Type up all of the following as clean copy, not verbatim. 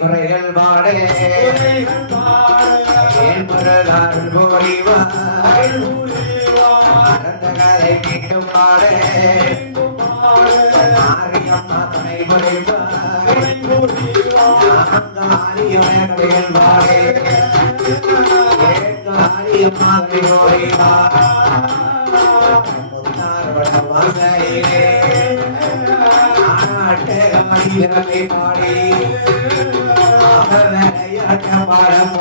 குறைகள் பாடே கதை மீண்டும் பாடே மாரியம்மா துணை குறைவாரியமைகள் பாடே காரியம்மா குறைவா வாசையிலே ஆட்டகமணி பாடி பாடம்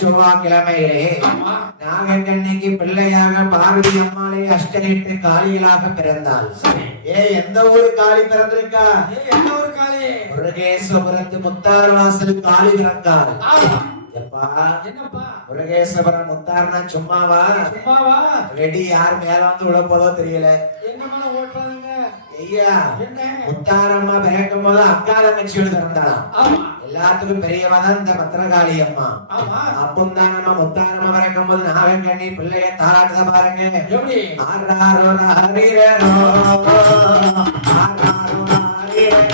செவ்வாய்க்கிழமையிலே நாகக்கண்ணிக்கு பிள்ளையாக பார்வதி அம்மாளை அஷ்டனிட்டு காளிகளாக பிறந்தாள். எந்த ஊரு காளி பிறந்திருக்கா? எந்த ஊர் காளி? முருகேஸ்வரத்து முத்தார் வாசல் காளி பிறந்தாள். முருகேஸ்வரன் முத்தார்னா சும்மாவா? ரெடி யார் மேல வந்து விழப்போதோ தெரியல. ஐயா முத்தாரம்மா பிறக்கும் போது அக்கா தங்கச்சியோடு பிறந்தாளாம். எல்லாத்துக்கும் பெரியவதான் இந்த பத்திரகாளி அம்மா. அப்பம் தான் நம்ம முத்தாரம்மா பிறக்கும் போது நாகக்கண்ணி பிள்ளைய தாராட்டுத பாருங்க. ஆறாரோ ஹரிரோ ஆறாரோ ஹரிரோ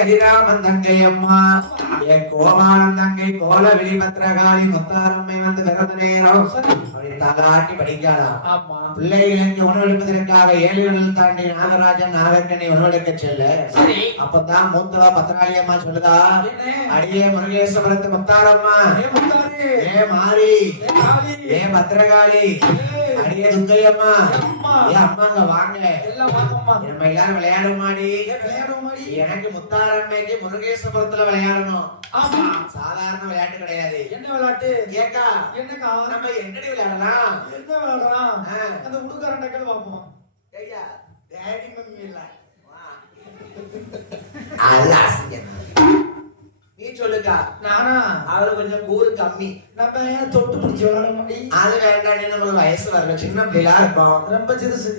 அதிராமன் தங்கை அம்மா என் கோமானந்தங்கை கோல விழிபத்திரகாளி முத்தாரம்மை வந்து பிறந்த நேரம் அப்படி தாலாட்டி படிக்கலாம் பிள்ளைகளுக்கு உணவளிப்பதற்காக 7 கடல் தாண்டி நாகராஜன் நாகக்கண்ணி உணவளிக்க செல்ல அப்பதான் மூத்தவா பத்திராளி அம்மா சொல்லுதா, அடியே முருகேஸ்வரத்து முத்தாரம்மா, ஏ மாறி, ஏ பத்திரகாளி, அடியே துங்கையம்மா, ஏ அம்மாங்க வாங்க, நம்ம எல்லாரும் விளையாடுமாடி. எனக்கு முத்தாரம்மைக்கு முருகேஸ்வரத்துல விளையாடணும். ஆமா, சாதாரண விளையாட்டு கிடையாது. என்ன விளையாட்டு? ஏக்கா என்னக்கா நம்ம என்னடி விளையாடலாம்? என்ன விளையாடலாம்? அந்த உடுக்கரண்டக்கல் பாப்போம். ஐயா டேடி மம்மி இல்ல நீ சொல்லுக்கா. நானா? அவளு கொஞ்சம் கூறு கம்மி. நம்ம தொட்டு பிடிச்சி விளையாட முடியும். அது வேண்டாம், நம்ம வயசு வரல, சின்ன பிள்ளையா இருக்கும், ரொம்ப சிறுசு.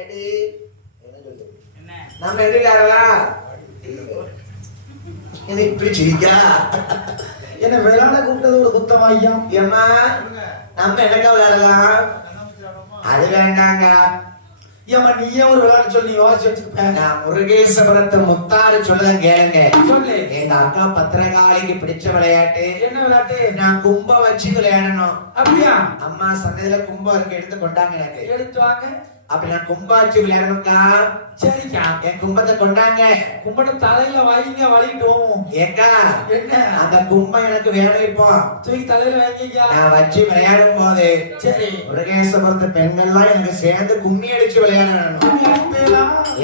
ஏடி நம்ம எப்படி விளையாடலாம்? இப்படி சிரிக்கா என்ன விளையாட கூப்பிட்டது ஒரு குத்தமா ஐயா? ஏமா நம்ம என்னக்கா விளையாடலாம்? அது வேண்டாங்க. ஏமா நீயே ஒரு விளையாட சொல்லி யோசிச்சு வச்சுருப்பேன். நான் முருகேஸ்வரத்தை முத்தாறு சொல்லுதான் கேளுங்க. சொல்லு. எங்க அக்கா பத்திரகாளிக்கு பிடிச்ச விளையாட்டு என்ன விளையாட்டு? நான் கும்பம் வச்சு விளையாடணும். அப்படியா? அம்மா சந்தையில கும்பம் இருக்கு, எடுத்து கொண்டாங்க. எனக்கு எடுத்து வாங்க. அப்படி நான் கும்பாச்சு விளையாடணும்க்கா. சரிக்கா, என் கும்பத்தை கொண்டாங்க. கும்பத்தை தலையில வாங்கிங்க, வலிக்கிட்டோம். ஏக்கா என்ன அந்த கும்பம் எனக்கு வேணும். இப்போ தூக்கி தலையில வாங்கிக்க. நான் வச்சு விளையாடும் போது சரி முருகேஸ்வரத்து பெண்கள்லாம் எனக்கு சேர்ந்து கும்மி அடிச்சு விளையாடணும்.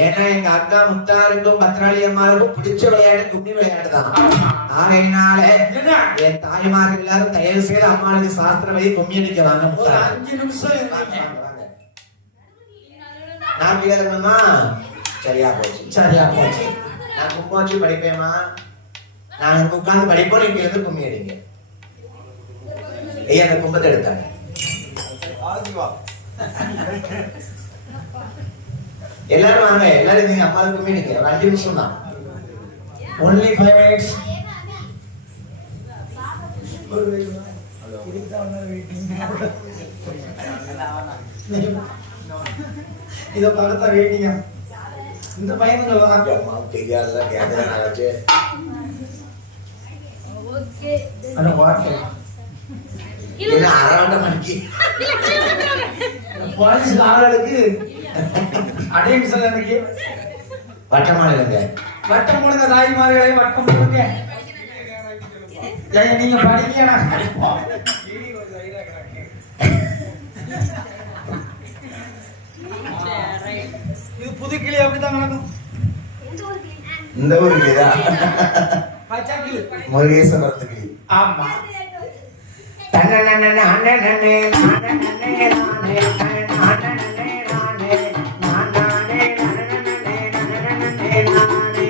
ஏன்னா எங்க அக்கா முத்தாருக்கும் பத்ராளி அம்மாருக்கும் பிடிச்ச விளையாட்டு கும்மி விளையாட்டு தான். ஆகையினால என் தாய்மார்கள் எல்லாரும் தயவு செய்து அம்மாளுக்கு சாஸ்திரவை கும்மி அடிக்க வாங்க. 5 நிமிஷம் நான் விளையாடணுமா? சரியா போச்சு, சரியா போச்சு. நான் கும்பம் வச்சு படிப்பேமா? நான் இங்க உட்கார்ந்து படிப்போம், நீங்க இருந்து கும்மி அடிங்க. ஐயா அந்த கும்பத்தை எடுத்தாங்க. எல்லாரும் வாங்க, எல்லாரும் நீங்க அம்மாவுக்கு கும்மி அடிங்க. 5 நிமிஷம் தான், only 5 minutes. இத பார்த்தா வெயிட்டிங்க. இந்த பையனுங்க வாங்க. அம்மா தெரியாததா கேக்குறேன் நாளைக்கு. ஓகே. அட வாங்க. என்ன அரவண்ட மணிக்கு. போலீஸ் ஆளுக்கு அடையும் சொல்லறதுக்கு வட்டமானங்க. வட்டமானங்க தாய்மார்களே வட்டம் போடுங்க. ஏய் நீங்க படிங்க, நான் படிப்போம். இது புது கிளி அப்படிதான் நடக்கும். இந்த ஒரு கிளியா? பச்சை கிளி, முருகேஸ்வரத்து கிளி. ஆமா. தன்னனனன அண்ணனனே நானனனே நானே நானனனே நானே நானனனே நானனனே நானனனே நானே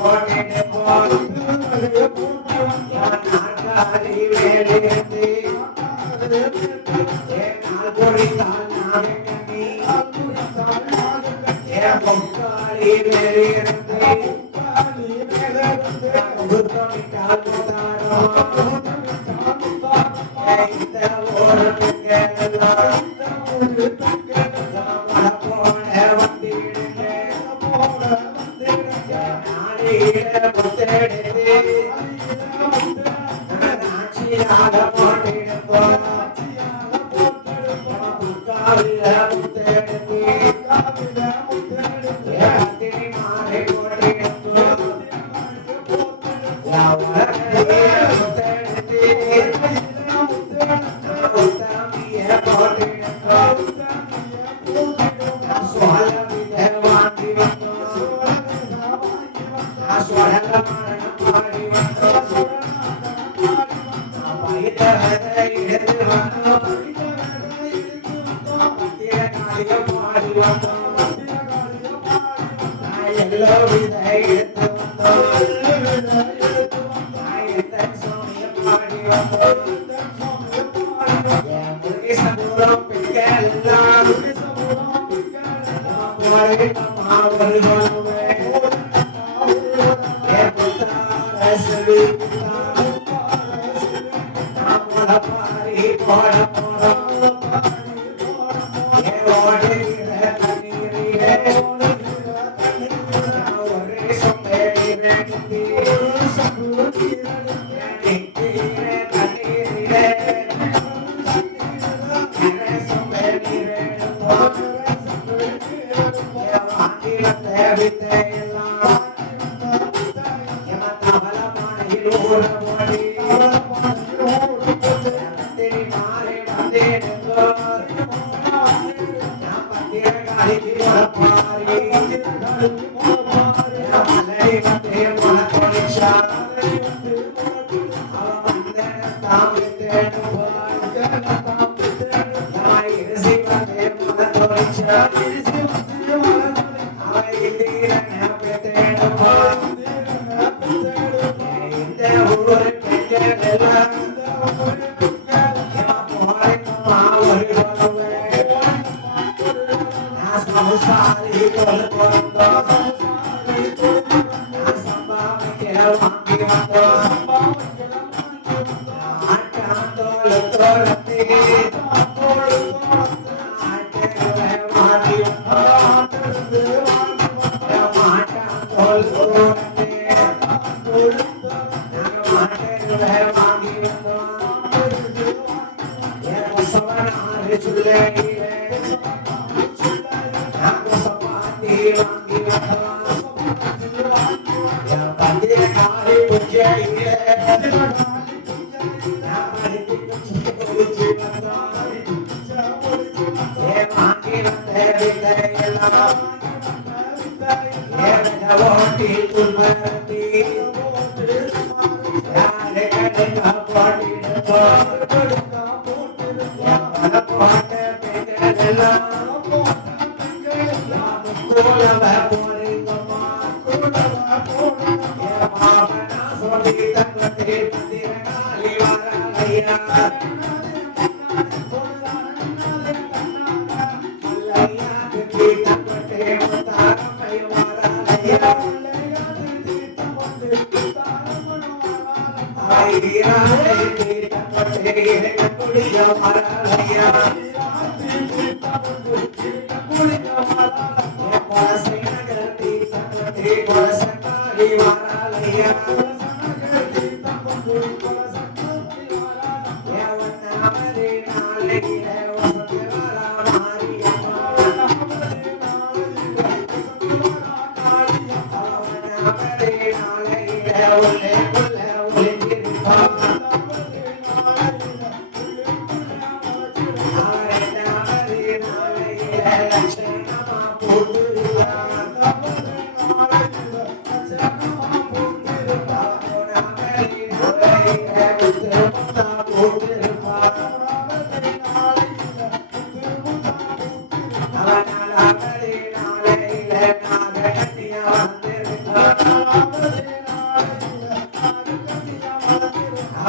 போட்டிட்டு போய் நாற்காலி வேலையேந்தி நாள் பொறித்தால் நாகை கண்ணி முக்காலி வேலையிருந்து முத்தமிட்டால் முத்தாரோ இந்த ஓரத்துக்கு போன வந்திடுங்க நாளையில முத்தெடுத்து ஆட்சியாக போட்டிடுப்போ முக்காலில முத்தெடுத்து மாறி போட்டிடுப்போ முத்தெடுத்து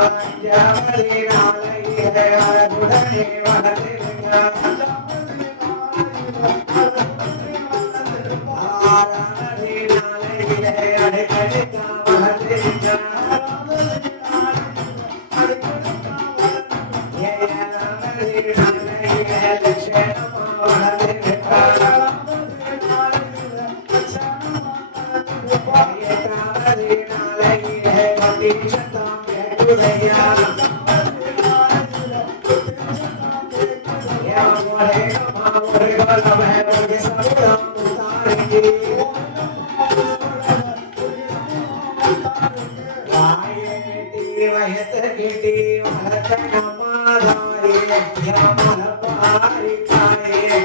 அஞ்சாவது நாளையிலே அழகுடனே வளர்ந்திருங்க. ஆறாவது நாளையிலே அடுக்கடுக்கா வளர்ந்திருங்க. ஏழாவது நாளையிலே லட்சணமா வளர்ந்திருங்க. எட்டாவது நாளையிலே கொட்டி சத்தம் கேட்குதையா. கேட்டி வளர்த்த நம்மாதாரி மலப்பாரி தாயே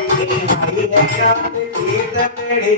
தீர்த்தடி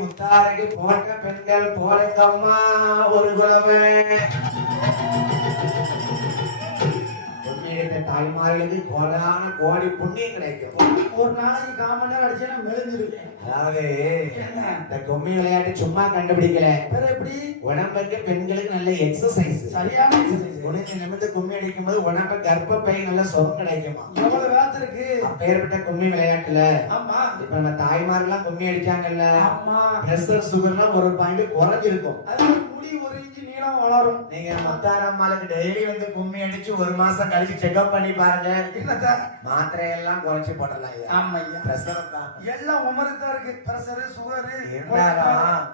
முத்தாரைக்கு போட்ட பெண்கள் போலக்கம்மா ஒரு குலமே. தாய்மார்களுக்கு கோடான கோடி புண்ணியம் கிடைக்கும். ஒரு நாளைக்கு 1/4 மணி நேரம் அடிச்சா மெலிஞ்சிருக்கேன். அதாவது இந்த கும்மி விளையாட்டு சும்மா கண்டுபிடிக்கல. எப்படி உடம்புக்கு பெண்களுக்கு நல்ல எக்ஸசைஸ், சரியான எக்ஸசைஸ். உனக்கு நிமிர்ந்து கும்மி அடிக்கும் போது உடம்பு கர்ப்பப்பை நல்ல சுகம் கிடைக்குமா. எவ்வளவு வேலை இருக்கு அப்பேற்பட்ட கும்மி விளையாட்டுல. ஆமா, இப்ப நம்ம தாய்மாரெல்லாம் கும்மி அடிச்சாங்கல்ல, ஆமா, பிரஷர் சுகர்லாம் ஒரு பாயிண்ட் குறைஞ்சிருக்கும். முடி 1 இன்ச் நீளம் வளரும். நீங்க மத்தாரம்மாளுக்கு டெய்லி வந்து கும்மி அடிச்சு 1 மாசம் கழிச்சு செக்அப் பண்ணி பாருங்க. மாத்திரை எல்லாம் குறைச்சு போடலாம். ஆமா ஐயா, பிரஷர் தான் எல்லாம் உமருக்கு இருக்கு. பிரஷர் சுகர் இருந்தாலும்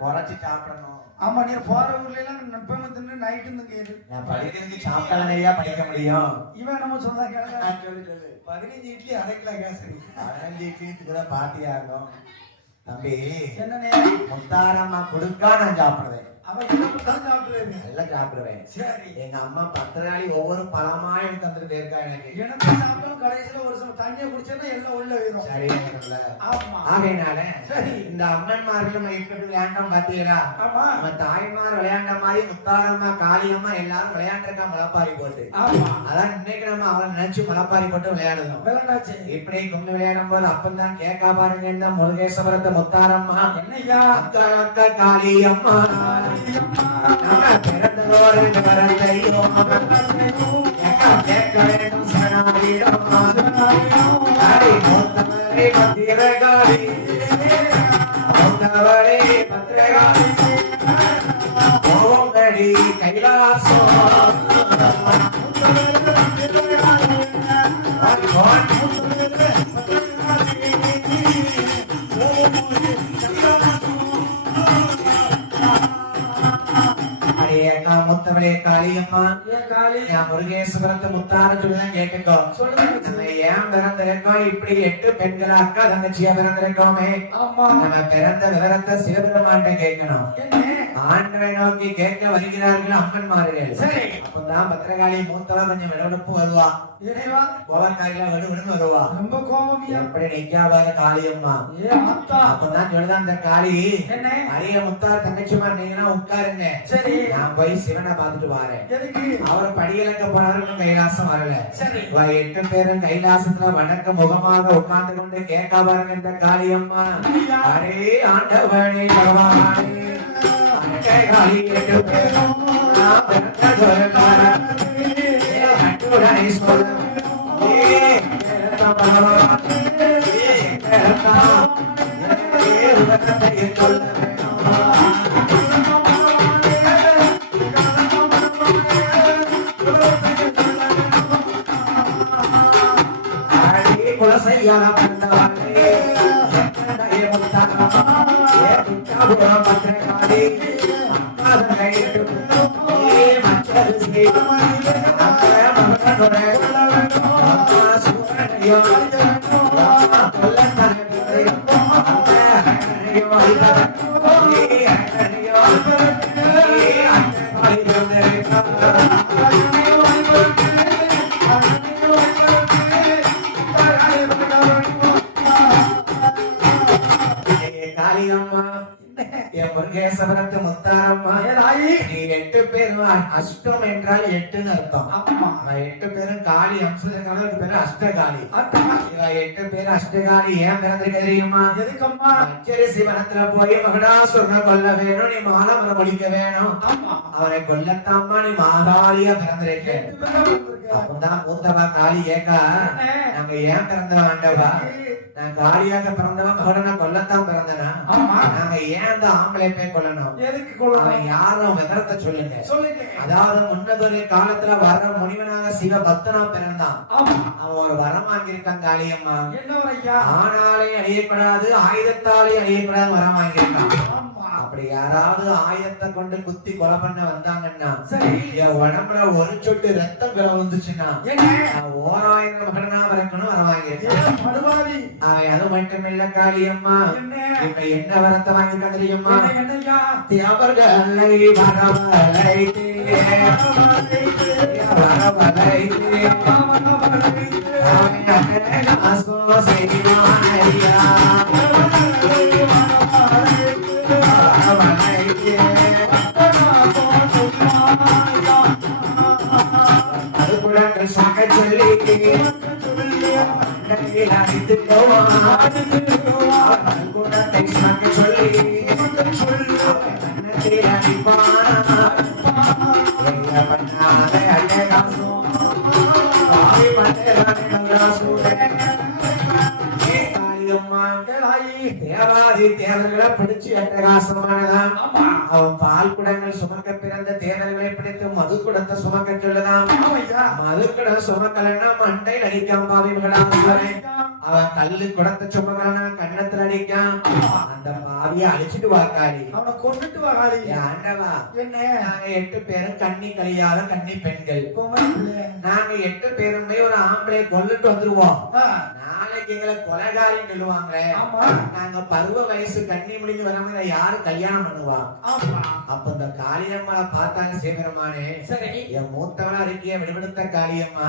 குறைச்சு சாப்பிடணும். ஆமா, நீ போற ஊர்ல எல்லாம் நப்பம தின்னு நைட்டு கேது. நான் படிக்கிறதுக்கு சாப்பிட்டாலையா படிக்க முடியும். இவன் நம்ம சொன்னா கேளுங்க. சொல்லு 15 இட்லி அரைக்கல கேசரி. 15 இட்லிக்கு கூட பாட்டி ஆகும். தம்பி என்னனே முத்தாரம்மா கொடுக்கா நான் சாப்பிடுவேன். அவ என்ன சாப்பிடுவேன், எல்லாம் சாப்பிடுவேன். சரி, எங்க அம்மா 10 நாளி ஒவ்வொரு பழமா எடுத்து வந்துட்டு போயிருக்கா. எனக்கு சாப்பிடும் கடைசியில ஒரு சம தண்ணியை குடிச்சா எல்லாம் உள்ள வரும். சரி, ஆமா, ஆகையினால சரி, இந்த அம்மன்மார்கள் நம்ம இப்படி விளையாண்டோம் பாத்தீங்களா. ஆமா, நம்ம தாய்மார் விளையாண்ட மாதிரி முத்தாரம்மா காளியம்மா எல்லாரும் விளையாண்டுருக்கா முளப்பாரி போட்டு. ஆமா, அதான் இன்னைக்கு நம்ம அவளை நினைச்சு முளப்பாரி போட்டு விளையாடுறோம். விளையாடாச்சு. இப்படி கும்பி விளையாடும் போது அப்பந்தான் கேட்கா பாருங்க, இந்த முருகேஸ்வரத்தை முத்தாரம்மா என்னையா அக்கா அக்கா காளியம்மா நம்ம பிறந்தோரு வரத்தையும் கேட்க வேண்டும் சனாரிடம் மூத்தவரே பத்திரகாளி மூத்தவரே பத்திரகாளி ஓம் நடி கைலாசம் முத்தவளே காளியம்மா முருகேஸ்வரத்தை முத்தார சொல்லுதான் கேட்டுக்கோ. நம்ம ஏன் பிறந்திருக்கோம், இப்படி 8 பெண்கள் அக்கா தங்கச்சியா பிறந்திருக்கோமே. நம்ம பிறந்த விவரத்தை சிவபெருமான்ட்ட கேட்கணும். ஆண்டவை நோக்கி கேட்க வருகிறார்கள் அம்மன்மார்கள். சரி, அப்பதான் பத்திரகாளி மூத்தவ கொஞ்சம் விடவெடுப்பு வருவா. கோவக்காரில விடுவிடுன்னு வருவா. ரொம்ப கோபம். எப்படி நிக்காத காளியம்மா அப்பதான் சொல்லுதான் இந்த காளி, அரிய முத்தார் தங்கச்சிமா நீங்கன்னா உட்காருங்க. சரி, நான் போய் சிவனை பார்த்துட்டு வரேன். அவர் படியிலங்க போனாரு, கைலாசம் வரல. சரி, 8 பேரும் கைலாசத்துல வணக்க முகமாக உட்கார்ந்து கொண்டு கேட்க பாருங்க இந்த காளியம்மா. அரே ஆண்டவனே பகவானே காளி 8 பேரும் நான் சொல்ல சொல்ல செய்யாத பந்தவாளே எத்தனைய முத்தாரம்மா ஏ துட்டாபுரம் பத்திரகாளி அக்காத கையிட்டு ஏ மச்சது செய்ய மகனுடைய சூரனையோ காளியம்மா என் முருகேசவரத்து முத்தாரம்மா நீ 8 பேரும் அஷ்டம் என்றால் 8ன்னு அர்த்தம். 8 பேரும் காளி அம்சத்துக்கு பேரு அஷ்டகாளி. 8 பேரும் அஷ்டகாளி ஏன் பிறந்திருக்க தெரியுமா? எதுக்கம்மா? பச்சரிசி வனத்துல போய் மகடாசுரனை கொல்ல வேணும், நீ மாலமரம் ஒழிக்க வேணும். அவனை கொல்லத்தாம்மா நீ மாதாளியா பிறந்திருக்க. அப்பதான் மூத்தவா காளி ஏக்கா நாங்க ஏன் பிறந்த ஆண்டவா? நான் காளியாக பிறந்தவன் மகனை கொல்லத்தான் பிறந்தனா? நாங்க ஏன் அந்த ஆம்பளை போய் கொல்லணும்? எதுக்கு கொல்லணும்? யாரும் விவரத்தை சொல்லுங்க. அதாவது முன்னதொரு காலத்துல வர முனிவனாக சிவ பக்தனா பிறந்தான். அவன் ஒரு வரம் வாங்கியிருக்கான் காளியம்மா. ஆனாலே அழியக்கூடாது, ஆயுதத்தாலே அழியக்கூடாது வரம் வாங்கியிருக்கான். அப்படி யாராவது ஆயுதத்தை கொண்டு குத்தி கொலை பண்ண வந்தாங்கன்னா என் உடம்புல ஒரு சொட்டு ரத்தம் வந்துச்சுன்னா 1000 மகனா வரக்கணும் வரம் வாங்கியிருக்கான். அது மட்டும் இல்ல காளியம்மா, இப்ப என்ன வரத்தை வாங்கிருக்கா தெரியுமா? தேவர்களை வரவழைத்தே சாக்க சொல்லி அடித்து சொல்லி தேவாதி தேவர்களை பிடிச்சு அட்டகாசமானதாம். அவன் பால் குடங்கள் சுமக்க பிறந்த தேவர்களை பிடித்து மது குடத்தை சுமக்க சொல்லுதான். மது குடம் சுமக்கலன்னா மண்டை அடிக்காம பாவிகளாம். அவன் கல்லு குடத்தை சுமக்கலன்னா கண்ணத்துல அடிக்கான். அந்த பாவிய அழிச்சிட்டு வாக்காளி, அவனை கொண்டுட்டு வாக்காளி. ஆண்டவா என்ன, நாங்க 8 பேரும் கண்ணி கழியாத கண்ணி பெண்கள். நாங்க 8 பேருமே ஒரு ஆம்பளை கொல்லுட்டு வந்துருவோம். நாளைக்கு எங்களை கொலைகாரின்னு சொல்லுவாங்களே, நாங்க பருவ வயசு கண்ணி முடிஞ்சு வராம யாரு கல்யாணம் பண்ணுவா? அப்ப இந்த காளியம்மாவை பார்த்தாங்க சிவபெருமானே, என் மூத்தவளா இருக்கிய விடுபடுத்த காளியம்மா,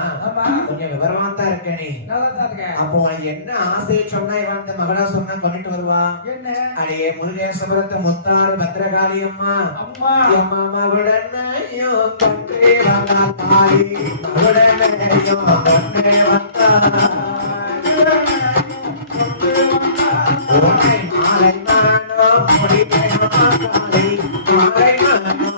கொஞ்சம் விவரமா தான் இருக்க நீ. அப்போ உனக்கு என்ன ஆசையை சொன்னா இவன் இந்த மகளா சொன்னா கொண்டுட்டு வருவா? அடையே முருகேஸ்வரத்தை முத்தாறு பத்திரகாளியம்மா, அம்மா மகுடனையோ கொண்டே வந்தா தாய், மகுடனையோ கொண்டே வந்தா ஓனை மாலை நானோ முடிவேனோ காலை மாலை நானோ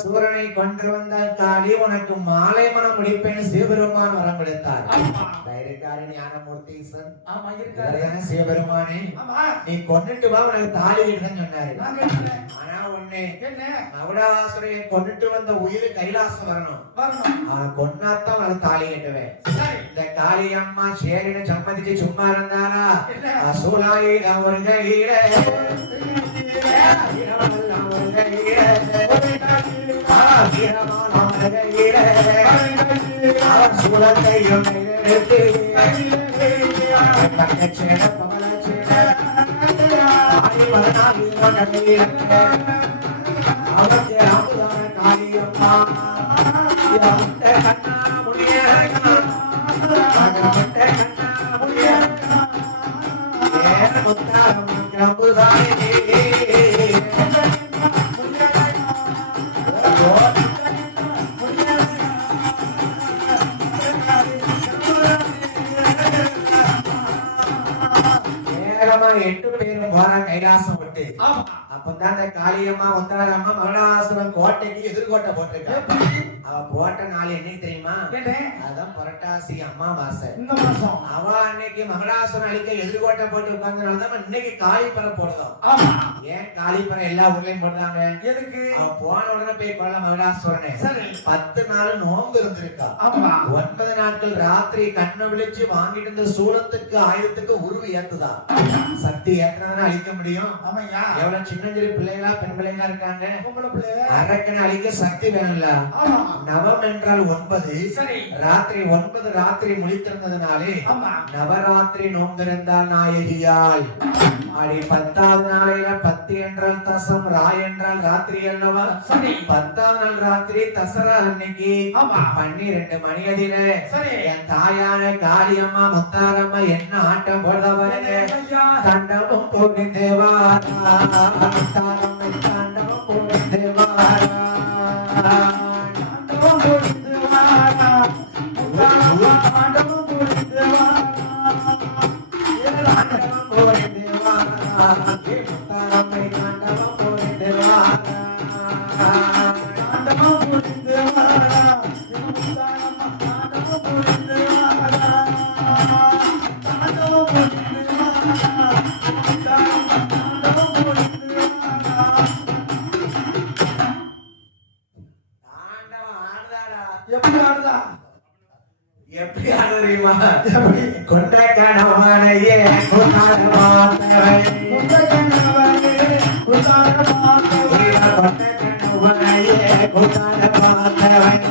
சூரனை கொண்டு வந்த காளி உனக்கு மாலை மனம் முடிப்பேன் சிவபெருமான் வரம் கொடுத்தார். ஞானமூர்த்தி சிவபெருமானே நீ கொண்டுட்டு வா, உனக்கு தாலி விடுன்னு சொன்னாரு. ஆனா ஒண்ணு, மகுடாசுரையை கொண்டுட்டு வந்த உயிர் கைலாசம் வரணும். அவன் கொண்டாத்தான் உனக்கு தாலி கட்டுவேன். இந்த காளியம்மா சேரின சம்மதிச்சு சும்மா இருந்தாரா? சூலாயிர ஒரு கையில சூழத்தையும் காளியம்மா எட்டு பேரும் போற கைலாசம் விட்டு. அப்பதான் இந்த காளியம்மா உத்தரம்மா மகனாசுரன் கோட்டைக்கு எதிர்கோட்டை போட்டிருக்காங்க. அவ போட்ட நாள் என்னைக்கு தெரியுமா? என்ன? அதான் புரட்டாசி அமாவாசை. இந்த மாசம். அவ அன்னைக்கு மகளாசுரன் அழிக்க எதிர்கோட்டை போட்டு உட்கார்ந்தனாலதான் இன்னைக்கு காளிப்பறை போடுறோம். ஆமா. ஏன் காளிப்பறை எல்லா ஊர்லயும் போடுறாங்க? எதுக்கு? அவ போன உடனே போய் கொல்ல மகளாசுரனே. சரி. 10 நாள் நோன்பு இருந்திருக்கா. ஆமா. 9 நாட்கள் ராத்திரி கண்ணை விழிச்சு வாங்கிட்டு இருந்த சூலத்துக்கு ஆயுதத்துக்கு உருவு ஏத்துதா. சக்தி ஏற்றதானே அழிக்க முடியும். ஆமாய்யா. எவ்வளவு சின்னஞ்சிறு பிள்ளைகளா பெண் பிள்ளைகளா இருக்காங்க. பொம்பளை பிள்ளை. அரக்கனை அழிக்க சக்தி வேணும்ல. ஆமா. நவம் என்றால் 9. சரி. ராத்திரி 9 ராத்திரி முழித்திருந்ததுனாலே ஆமா. நவராத்திரி நோம்பிருந்தால் நாயகியால். அடி 10வது நாளையில 10 என்றால் தசம், ராய் என்றால் ராத்திரி அல்லவா. சரி. 10வது நாள் ராத்திரி தசரா அன்னைக்கு ஆமா. 12 மணியதில சரி. என் தாயான காளியம்மா முத்தாரம்மா என்ன ஆட்டம் போடுறவங்க. தாண்டவம் புரிந்தேவாரா, முத்தாரம்மை தாண்டவம் புரிந்தேவாரா, தாண்டவம் புரிந்தேவாரா, முத்தாரம்மா தாண்டவம் புரிந்தேவாரா, தாண்டவம் புரிந்தேவாரா, முத்தாரம்மை தாண்டவம் புரிந்தேவாரா, தாண்டவம் புரிந்தேவாரா, முத்தாரம்மா தாண்டவம் புரிந்தேவாரா, தாண்டவம் புரிந்தேவாரா, முத்தாரம்மா தாண்டவம் புரிந்தேவாரா. தாண்டவம் ஆடுதாடா. எப்படி ஆடுதா? எப்படி ஆடுறீமா? எப்படி? கொண்ட கணவனையே கொண்டாட பார்த்தவன், கொண்ட கணவனையே கொண்டாட பார்த்தவன், கொண்ட கணவனையே கொண்டாட பார்த்தவன்,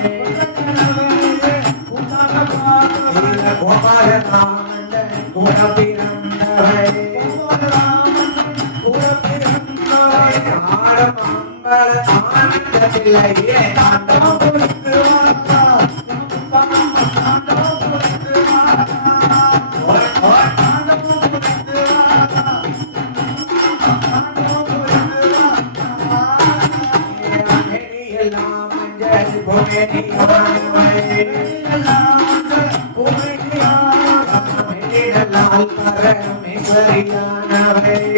கொண்டாட பார்த்தவன், கோபாலராமன் கூட பிறந்தவன், கூட பிறந்தவன், ஆடம் அம்பல ஆனந்தத்திலேயே தாண்டவம் புரிந்து வாரா, தாண்டவம் புரிந்து வாரா, தாண்டவம் புரிந்து வாரா, தாண்டவம் புரிந்து வாரா. எல்லாம் மஞ்சள் பொன்னணியானவன், மெல்லிடலால் பரமேஸ்வரியானவன்,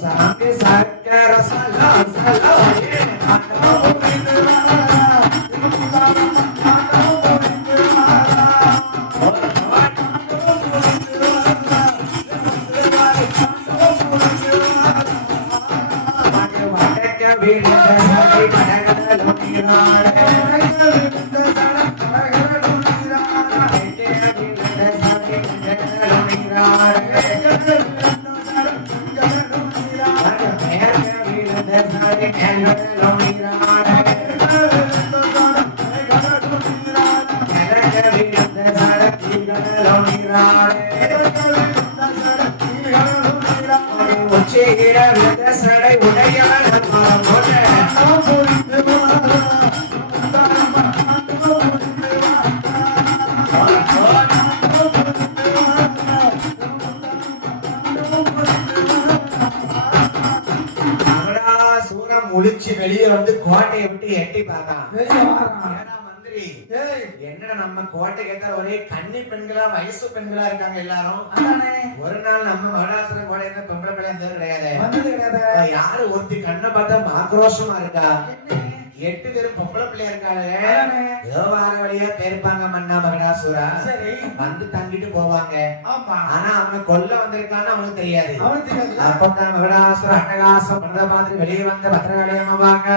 சாந்தி சக்கர சலா சலா தாண்டவம் புரிந்து வாரா, தாண்டவம் புரிந்து வாரா, தாண்டவம் புரிந்து வாரா, தாண்டவம் புரிந்து வாரா. வடக்க விழுந்த சதி கடகடலும் நீராட, வடக்க விழுந்த சதி கடகடலும் நீராட, மேற்க விழுந்த சதி கடகடலும் நீராட, கிழக்க விழுந்த சதி கடகடலும் நீராட, உச்சியில விழுந்த சடை உடையவன் மரம் போட்ட, சூரம் முழிச்சு வெளியே வந்து கோட்டையை விட்டு எட்டி பார்த்தான். வெளியே வாரான். ஏடா மந்திரி, ஏய், என்னடா நம்ம கோட்டை கேட்டா ஒரே கன்னி பெண்களா வயசு பெண்களா இருக்காங்க எல்லாரும். அதானே. ஒரு நாள் நம்ம மகளாசுரன் கோட்டை என்ன பொம்பளை பிள்ளை இருந்தது கிடையாது. வந்தது கிடையாது. யாரு ஒருத்தி கண்ணை பார்த்தா ஆக்ரோஷமா இருக்கா. என்ன? 8 பேரும் பொம்பளை பிள்ளையா இருக்காங்க. அதானே. ஏதோ வார வழியா பேருப்பாங்க மன்னா மகடாசுரா. சரி. வந்து தங்கிட்டு போவாங்க. ஆமா. ஆனா அவனை கொல்ல வந்திருக்கான்னு அவனுக்கு தெரியாது. அவனுக்கு தெரியாது. அப்பதான் மகடாசுர அட்டகாசம் பண்ணத மாதிரி வெளியே வந்த பத்திரகாளியம்மா வாங்க.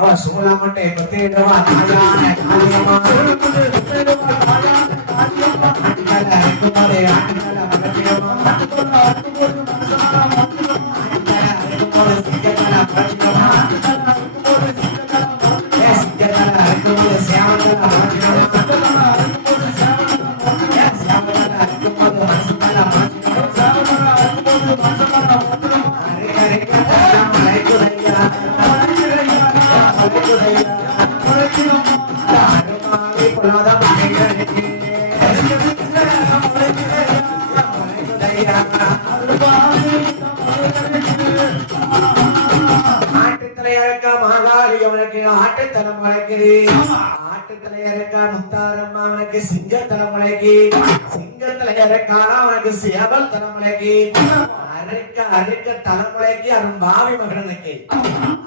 அவ சூழமட்டை பத்திடுவா தாயான காளியம்மா, சொல்லுக்குது விட்டுடுவா தாயான காளியம்மா, ஆட்டுக்கல்ல அரைக்கும்போதே ஆட்டுக்கல்ல மலப்பியம்மா, ஆட்டுக்கொள்ள அறுக்கும்போது மனசார மறந்துடுமா, ஆட்டுக்கல்ல அரைக்கும்போது சிங்கக்கல்ல மலப்பியம்மா, ஆட்டுக்கல்ல அறுக்கும்போது சிங்கக்கல்ல மறந்துடுமா, சிங்கக்கல்ல அரைக்கும்போது சேவக்கல்ல மலப்பியம்மா, சிங்கக்கல்ல அறுக்கும்போது சேவக்கல்ல மறந்துடுமா, சேவக்கல்ல அரைக்கும்போது மனசுக்கல்ல மலப்பியம்மா, சேவக்கல்ல அறுக்கும்போது மனசார மறந்துடுமா, அரே அரே கல்ல மலைக்குதையா மறைக்கிறையா, மலைக்குதையா மறைக்கிறோமா, அருமாவி புலாத மலைகளுக்கு மலைக்குதையா ஆட்டுத்தலையரக்கா மாகாளி அவனுக்கு ஆட்டுத்தலம் முளைக்குது. ஆட்டுத்தலையரக்கா முத்தாரம்மா அவனுக்கு சிங்கத்தலம் முளைக்கு. சிங்கத்தலையரக்கா அவனுக்கு சேவல் தலம் முளைக்கு. அறுக்க தலைமுறைக்கு அருண் பாவி மகனுக்கு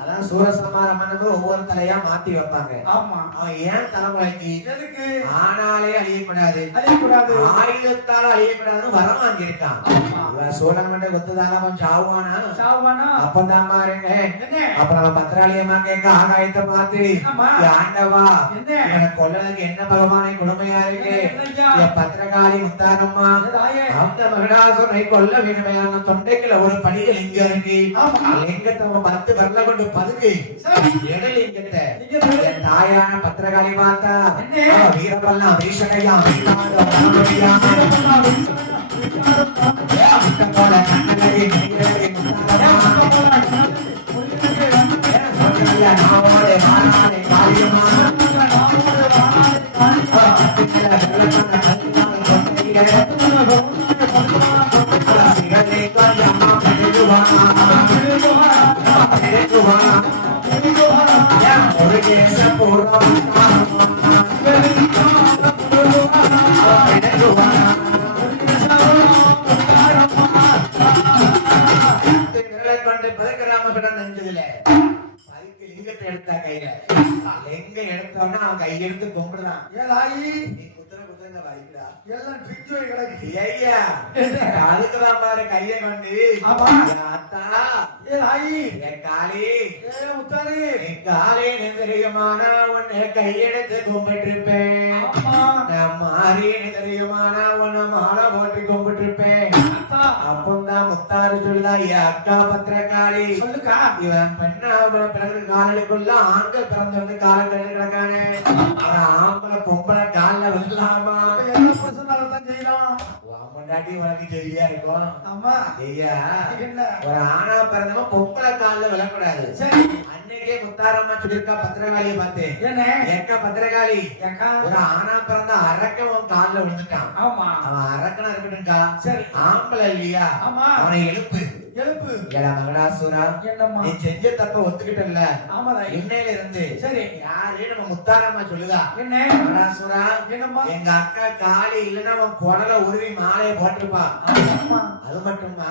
அதான் சூரசம்மார மன்னனும் ஒவ்வொரு தலையா மாத்தி வைப்பாங்க. ஆமா. அவன் ஏன் தலைமுறைக்கு எதுக்கு? ஆனாலே அழியக்கூடாது, ஆயுதத்தால் அழியக்கூடாதுன்னு வரம் வாங்கியிருக்கான். இவன் சோழன் கொத்துதால அவன் சாவுவானா அப்பதான் பாருங்க. அப்ப நம்ம பத்திராளியம்மா கேட்க ஆகாயத்தை பார்த்து ஆண்டவா கொல்லனுக்கு என்ன பகவானை கொடுமையா இருக்கு, பத்திரகாளி முத்தாரம்மா அந்த மகடாசுரனை கொல்ல வேணுமையான தொண்டைக்குள்ள ஒரு படிகள் இங்க இருக்கு. லிங்கத்தை 10 வரல கொண்டு பதுக்கு இடலிங்கத்தை தாயான பத்திரகாளி மாத்தா வீரப்பல்லாம் வீஷகையா போல கண்ணகை எடுத்தா கையில எங்க எடுத்தோம்னா அவன் கையெடுத்து கும்பிடுறான். அதுக்குதான் பாரு கைய கொண்டு காலே நெருகமான உன்னை கையெடுத்து கும்பிட்டு இருப்பேன், மாறி நெருகமான உன்னை மாலை போட்டு கும்பிட்டு இருப்பேன். அப்பந்தான் முத்தாரு சொல்லுதா அக்கா பத்திரக்காளி சொல்லுக்கா இவன் பெண்ணா பிறகு காலடிக்குள்ள ஆண்கள் பிறந்து வந்து காலம் கிடக்கானே ஆம்பளை பொம்பளை காலில் விழலாமா உனக்கு தெரியா இருக்கும். ஆமா ஐயா ஒரு ஆணா பிறந்தவன் பொம்பளை காலில் விழக்கூடாது. அன்னைக்கே முத்தாரம்மா சொல்லிருக்கா பத்திரகாளியை பார்த்து ஏக்கா பத்திரகாளி ஒரு ஆணா பிறந்த அரக்கவன் காலில் விழுந்துட்டான். அவன் அரக்கனா இருக்கட்டும்க்கா, சரி ஆம்பளை இல்லையா அவனை எழுப்பு மகடாசுரா நீ செஞ்ச தப்ப ஒத்துக்கிட்டல இன்னையில இருந்து சரி யாரு நம்ம முத்தாரம்மா சொல்லுதா மகடாசுரா எங்க அக்கா காளி இல்லன்னா அவன் குடல உருவி மாலையை போட்டிருப்பா. அது மட்டுமா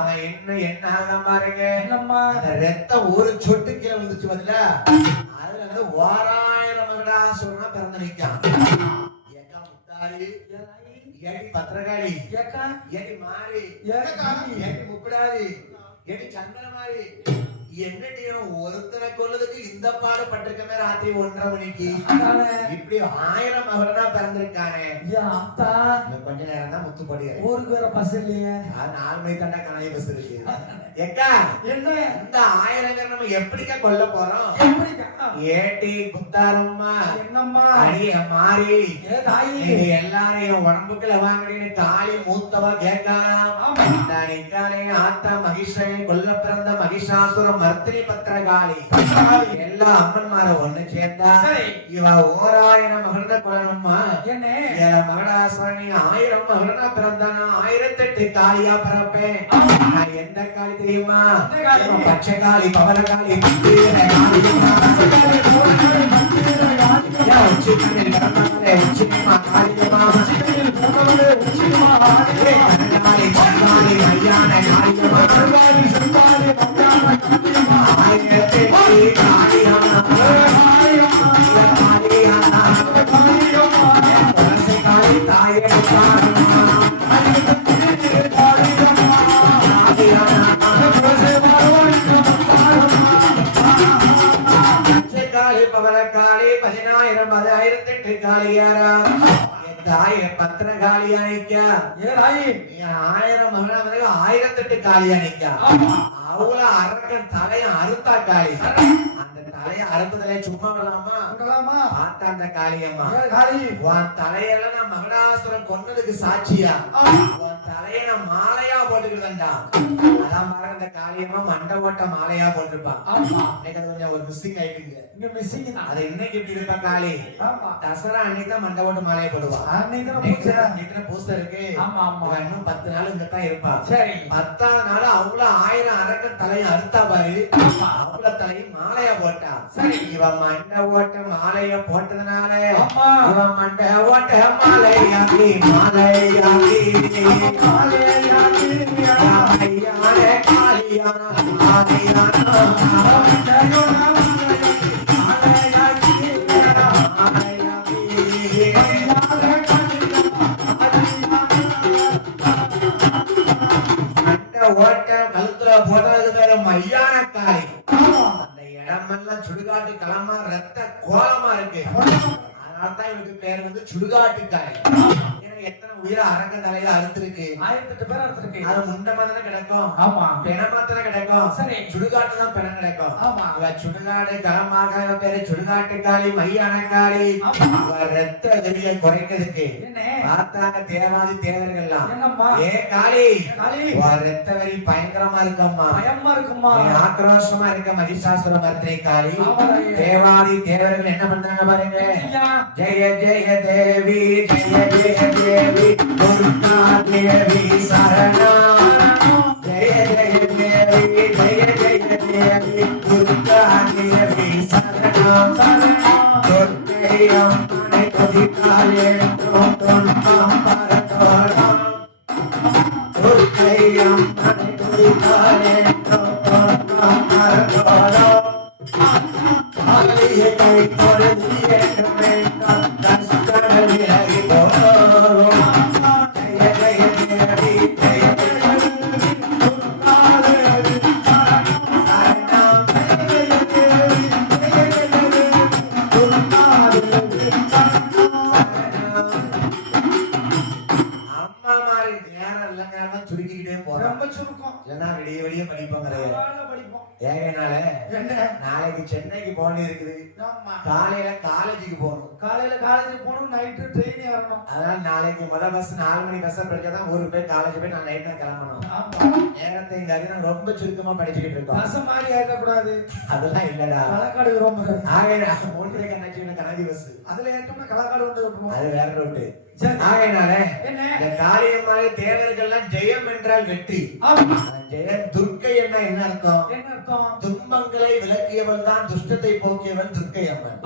அவன் என்ன ஆகாம பாருங்க அந்த ரத்தம் ஒரு சொட்டு கீழே விழுந்துச்சு பதில அதுல இருந்து 1000 மகடாசுரனா பிறந்து நிக்கான். ஏக்கா முத்தாரி ஏடி பத்திரகாளி ஏடி மாறி ஏடி முப்படாதி ஏடி சந்திர மாறி என்னடியும் ஒருத்தரை கொள்ளதுக்கு இந்த பாடுபட்டிருக்கமே ராத்திரி 1:30 மணிக்கு இப்படி 1000 மகனா பிறந்திருக்கானே. கொஞ்ச நேரம் தான் முத்துப்படி ஊருக்கு வேற பஸ் இல்லையே 4 மணி தாண்டா கனாய் பஸ் இருக்கு. ஏக்கா என்ன இந்த 1000 நம்ம எப்படிக்கா கொல்ல போறோம்? ஏட்டி குத்தாரம்மா என்னம்மா அடிய மாறி நீங்க எல்லாரையும் உடம்புக்குள்ள வாங்கினு காளி மூத்தவா கேட்கலாம். ஆத்தா மகிஷை கொல்ல பிறந்த மகிஷாசுரம் மர்த்தினி பத்திரகாளி எல்லா அம்மன்மார ஒண்ணு சேர்ந்தா இவ 1000 மகன கொல்லணுமா என்ன மகடாசுரனி 1000 மகனா பிறந்தானா 1008 காளியா பிறப்பேன். நான் எந்த காளி தெரியுமா? பச்சைகாளி பவனகாளி பவனகாளி 10,000 1008 காளியாரா பத்திரகாளியா நிக்கா 1000 மகனா 1008 காளியா நிக்கா. அவ்வளவு அரக்கன் தலைய அறுத்தா காளி. அந்த தலைய அறுத்ததலை சும்மா விடலாமா? பார்த்தா அந்த காளியம்மா உன் தலையெல்லாம் நான் மகடாசுரன் கொன்னதுக்கு சாட்சியா உன் தலைய நான் மாலையா போட்டுக்கிட்டா. அதான் பாருங்க அந்த காளியம்மா மண்டை ஓட்ட மாலையா போட்டிருப்பான். கொஞ்சம் ஒரு மிஸ்ஸிங் ஆயிட்டுங்க. அது இன்னைக்கு எப்படி இருப்பா காளி? தசரா அன்னைக்கு தான் மண்டை ஓட்ட மாலையா போடுவா. பூசை இருக்கு இன்னும் 10 நாள் இங்கதான் இருப்பா. 10ஆவது நாள் அவ்வளவு 1000 அரக்க தலையை அறுத்தா பாரு. அவ்வளவு தலையை மாலையா போட்டா. இவன் மண்டை ஓட்ட மாலைய போட்டதுனால இவன் மண்டை ஓட்ட மாலையாக்கி மாலையாக்கி ஓட்டம் கழுத்துல போடுறது வேற மையான காளி. அந்த இடமெல்லாம் சுடுகாட்டு களமா ரத்த கோலமா இருக்கு. அதனால்தான் இவருக்கு பேர் வந்து சுடுகாட்டு காளி. எத்தனை உயிரை அரக்க தலையில அறுத்திருக்கு, 1008 பேர் அறுத்திருக்கு. அது முண்டமா தானே கிடக்கும். ஆமா, பிணமா தானே கிடக்கும். சரி, சுடுகாட்டு தான் பிணம் கிடக்கும். ஆமா, இவ சுடுகாடு களமாக பேரு சுடுகாட்டு காளி, மையான காளி. இவ ரத்த வெறிய குறைக்கிறதுக்கு பார்த்தாங்க தேவாதி தேவர்கள்லாம். ஏ காளி, இவ ரத்த வெறி பயங்கரமா இருக்கம்மா, பயமா இருக்குமா, ஆக்ரோஷமா இருக்க மகிஷாசுர மர்த்தினி காளி. தேவாதி தேவர்கள் என்ன பண்றாங்க பாருங்க. ஜெய ஜெய தேவி, ஜெய ஜெய தேவி, துர்கா தேவி சரணம். ஜெய ஜெய தேவி, ஜெய ஜெய தேவி, துர்கா தேவி சரணம். துர்க்கை அம்மனை துதித்தாலே துன்பம் பரதோரம். துர்க்கை அம்மனை துதித்தாலே துன்பம் பரதோரம். காளியை தொழுது வேண்டும் கஷ்டங்கள் விலகி போகும். ஜெய ஜெய தேவி, ஜெய ஜெய தேவி, துர்கா தேவி சரணம். ஜெய ஜெய தேவி, ஜெய ஜெய தேவி, துர்கா தேவி சரணம். அம்மா மாதிரி நேரம் இல்லைங்க சுருக்கிக்கிட்டே போறோம். ரொம்ப சுருக்கம் இல்லைன்னா விடிய விடிய படிப்போம். படிப்போம் ஏகனால நாளைக்கு சென்னைக்கு போக இருக்குது. காலையில காலேஜுக்கு போகணும். காலையில காலேஜுக்கு போகணும், நைட்டு ட்ரெயின் ஏறணும். அதனால நாளைக்கு முதல் பஸ் 4 மணி பஸ் படிச்சாதான் ஊருக்கு போய் காலேஜ் போய் நான் நைட் தான் கிளம்பணும். நேரத்தை இங்க நான் ரொம்ப சுருக்கமா படிச்சுக்கிட்டு இருக்கோம். பஸ் மாதிரி ஏறக்கூடாது அதெல்லாம் இல்லடா. களக்காடு ரொம்ப ஒன்றரை கண்ணாச்சி கனதி பஸ் அதுல ஏற்றோம்னா களக்காடு வந்து அது வேற ரோட்டு. ஆகையினால இந்த காளியம்மாளை தேவர்கள்லாம் ஜெயம் என்றால் வெற்றி. ஜெயம் துர்க்கை என்ன அர்த்தம்? என்ன அர்த்தம்? துன்பங்களை விலக்கியவள் தான் துஷ்டத்தை போக்கியவள் துர்க்கை அம்மன்.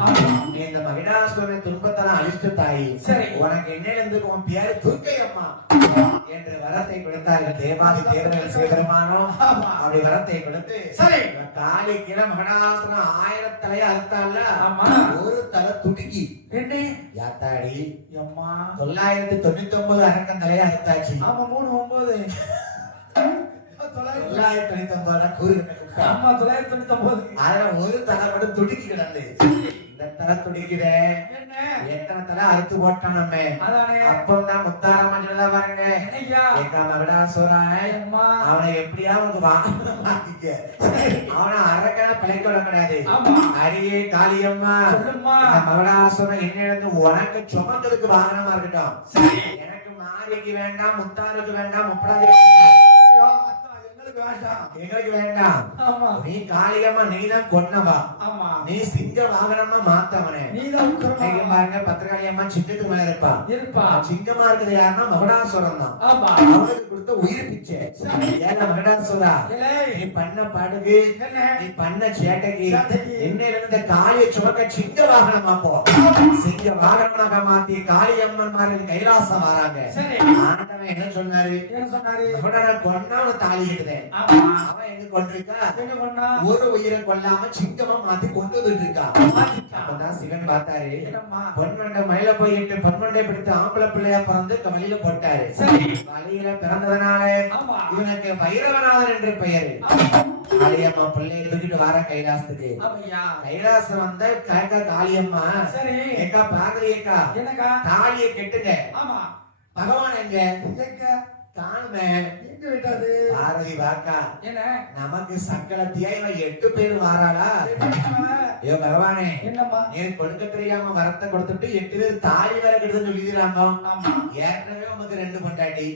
நீ இந்த மகிடாசுரனை துன்பத்தெல்லாம் அழித்த தாயி. உனக்கு என்ன உன் பேரு துர்க்கை அம்மா என்ற வரத்தை கொடுத்தார்கள் தேவாதி தேவர்கள் சிவபெருமானும். அப்படி வரத்தை கொடுத்து காளிக்கு மகிடாசுரன் 1000 தலையை அறுத்தால ஒரு தலை துடுக்கி யாத்தாடி அம்மா 999 அரக்கன் தலையை அறுத்தாச்சு. ஆமா 3 9 999 கூறு. ஆமா 999 அதுல ஒரு தலை மட்டும் துடுக்கி கிடந்து. இந்த தலை துடிக்குத எத்தனை தலை அறுத்து போட்டோம் நம்ம. அப்பதான் முத்தாரம்மா சொல்லதா பாருங்க. எங்க மகடாசுரா அவனை எப்படியா உனக்கு வாங்கிக்க, அவனை அரக்கனை பிழைக்க விட கிடையாது. அடியே காளியம்மா மகடாசுரன் என்ன உனக்கு சுமந்ததுக்கு வாகனமா இருக்கட்டும். எனக்கு மாரிக்கு வேண்டாம், முத்தாருக்கு வேண்டாம், முப்படாது எங்களுக்கு வேண்டாம். நீ காளியம்மா நீதான் கொன்னவா, நீ சிங்க வாகனமா மாத்தவனே. பாருங்க பத்திரகாளியம்மா சிங்கத்துக்கு மேல இருப்பா. சிங்கமா இருக்கிறது யாருன்னா மகடாசுரன் தான். அவனுக்கு கொடுத்த உயிர் பிச்சை. ஏன்னா மகடாசுரா நீ பண்ண படுகு, நீ பண்ண சேட்டைக்கு என்ன இருந்த காளிய சுமக்க சிங்க வாகனமா போ. சிங்க வாகனமாக மாத்தி காளியம்மன் மாதிரி கைலாசம் வராங்க. ஆண்டவன் என்ன சொன்னாரு? மகடான கொன்னா தாலி எடுத்தேன். அவன் எங்க கொண்டிருக்கா? ஒரு உயிரை கொல்லாம சிங்கமா மாத்தி கொண்டு இருக்கா. அப்பதான் சிவன் பார்த்தாரு, பொன்மண்டை மயில போயிட்டு பொன்மண்டை பிடித்து ஆம்பளை பிள்ளையா பிறந்து வழியில போட்டாரு. வழியில பிறந்ததுனால இவனுக்கு பைரவநாதன் என்று பெயரு. காளியம்மா பிள்ளையை தூக்கிட்டு வர கைலாசத்துக்கு. கைலாசம் வந்த கேக்கா காளியம்மா ஏக்கா பாக்கலையேக்கா தாலியை கெட்டுங்க. பகவான் எங்க காணுமே பார்வதி வாக்கா நமக்கு சக்கலத்தியா இவன் 8 பேர் வாராளா? ஏ பகவானே நீ கொடுக்க தெரியாம வரத்தை கொடுத்துட்டு 8 பேர் தாலி வேற கெடுத்து சொல்லிடுறாங்க. ஏற்கனவே உனக்கு 2 பொண்டாட்டி.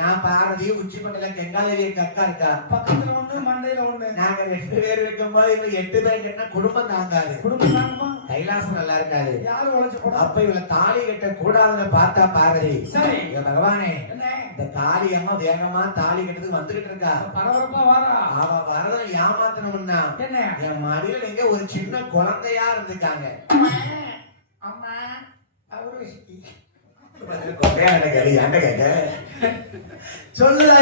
நான் பார்வதி உச்சி பக்கத்துல கெங்காதேவி அக்கா இருக்கா, பக்கத்துல 1 மண்டையில 1. நாங்க 2 பேர் இருக்கும்போது இவன் 8 பேர் கட்டினா குடும்பம் தாங்காது. கைலாசம் நல்லா இருக்காது. அப்ப இவள தாலி கட்ட கூடாதுன்னு பார்த்தா பார்வதி பகவானே இந்த காளியம்மா வேகமா தாலி கட்டுறதுக்கு வந்துகிட்டு இருக்கா. பரபரப்பா வாரா. அவ வரத ஏமாத்தணும்னா என் மடியில எங்க ஒரு சின்ன குழந்தையா இருந்துக்காங்க. அம்மா அவரு சொல்லுதா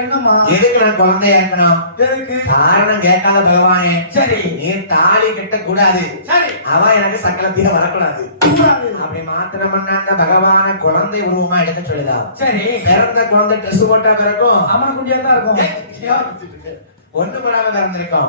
என்னம்மா எதுக்கு நான் குழந்தையா இருக்கணும்? எதுக்கு காரணம் கேட்காத பகவானே, சரி நீ தாலி கட்ட கூடாது, சரி அவ எனக்கு சக்கலத்தைய வரக்கூடாது. கூடாது. அப்படி மாத்திரம் அந்த பகவான குழந்தை உருவமா எடுக்க சொல்லுதா. சரி பிறந்த குழந்தை ட்ரெஸ் போட்டா பிறக்கும், அம்மன் குண்டியா தான் இருக்கும். ஒண்ணு படாம பிறந்திருக்கும்.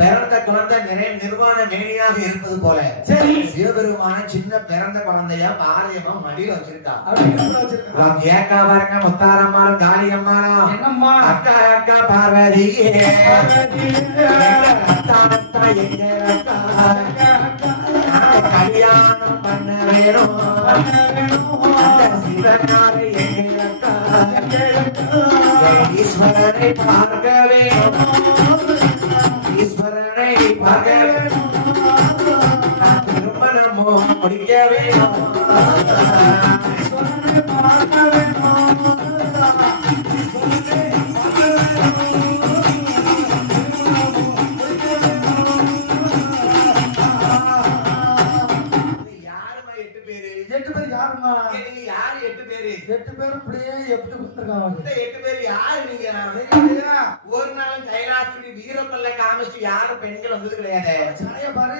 பிறந்த குழந்தை நிறைய நிர்வாண மேனியாக இருப்பது போல சரி சிவபெருமான சின்ன பிறந்த குழந்தையா பாரதியம்மா மடியில வச்சிருக்கா. அப்படின்னு வச்சிருக்கான். கேக்கா பாருங்க, முத்தாரம்மாளும் காளியம்மாளும் என்னம்மா அக்கா அக்கா பார்வதி கல்யாணம் பண்ண வேணும் சிவனாரை எங்க அக்கா ஈஸ்வரனை பார்க்க வேணும், ஈஸ்வரனை பார்க்க வேணும், திருமணமோ முடிக்க வேணும். எட்டு பேர் யாருமா? யாரு 8 பேரு? 8 பேரும் இப்படியே எப்படி கொடுத்துருக்காங்க? இந்த 8 பேர் யாரு நீங்க? ஒரு நாளும் கைலாசத்துக்கு வீரப்பல்ல காமிச்சு யாரும் பெண்கள் வந்தது கிடையாது. சடைய பாரு,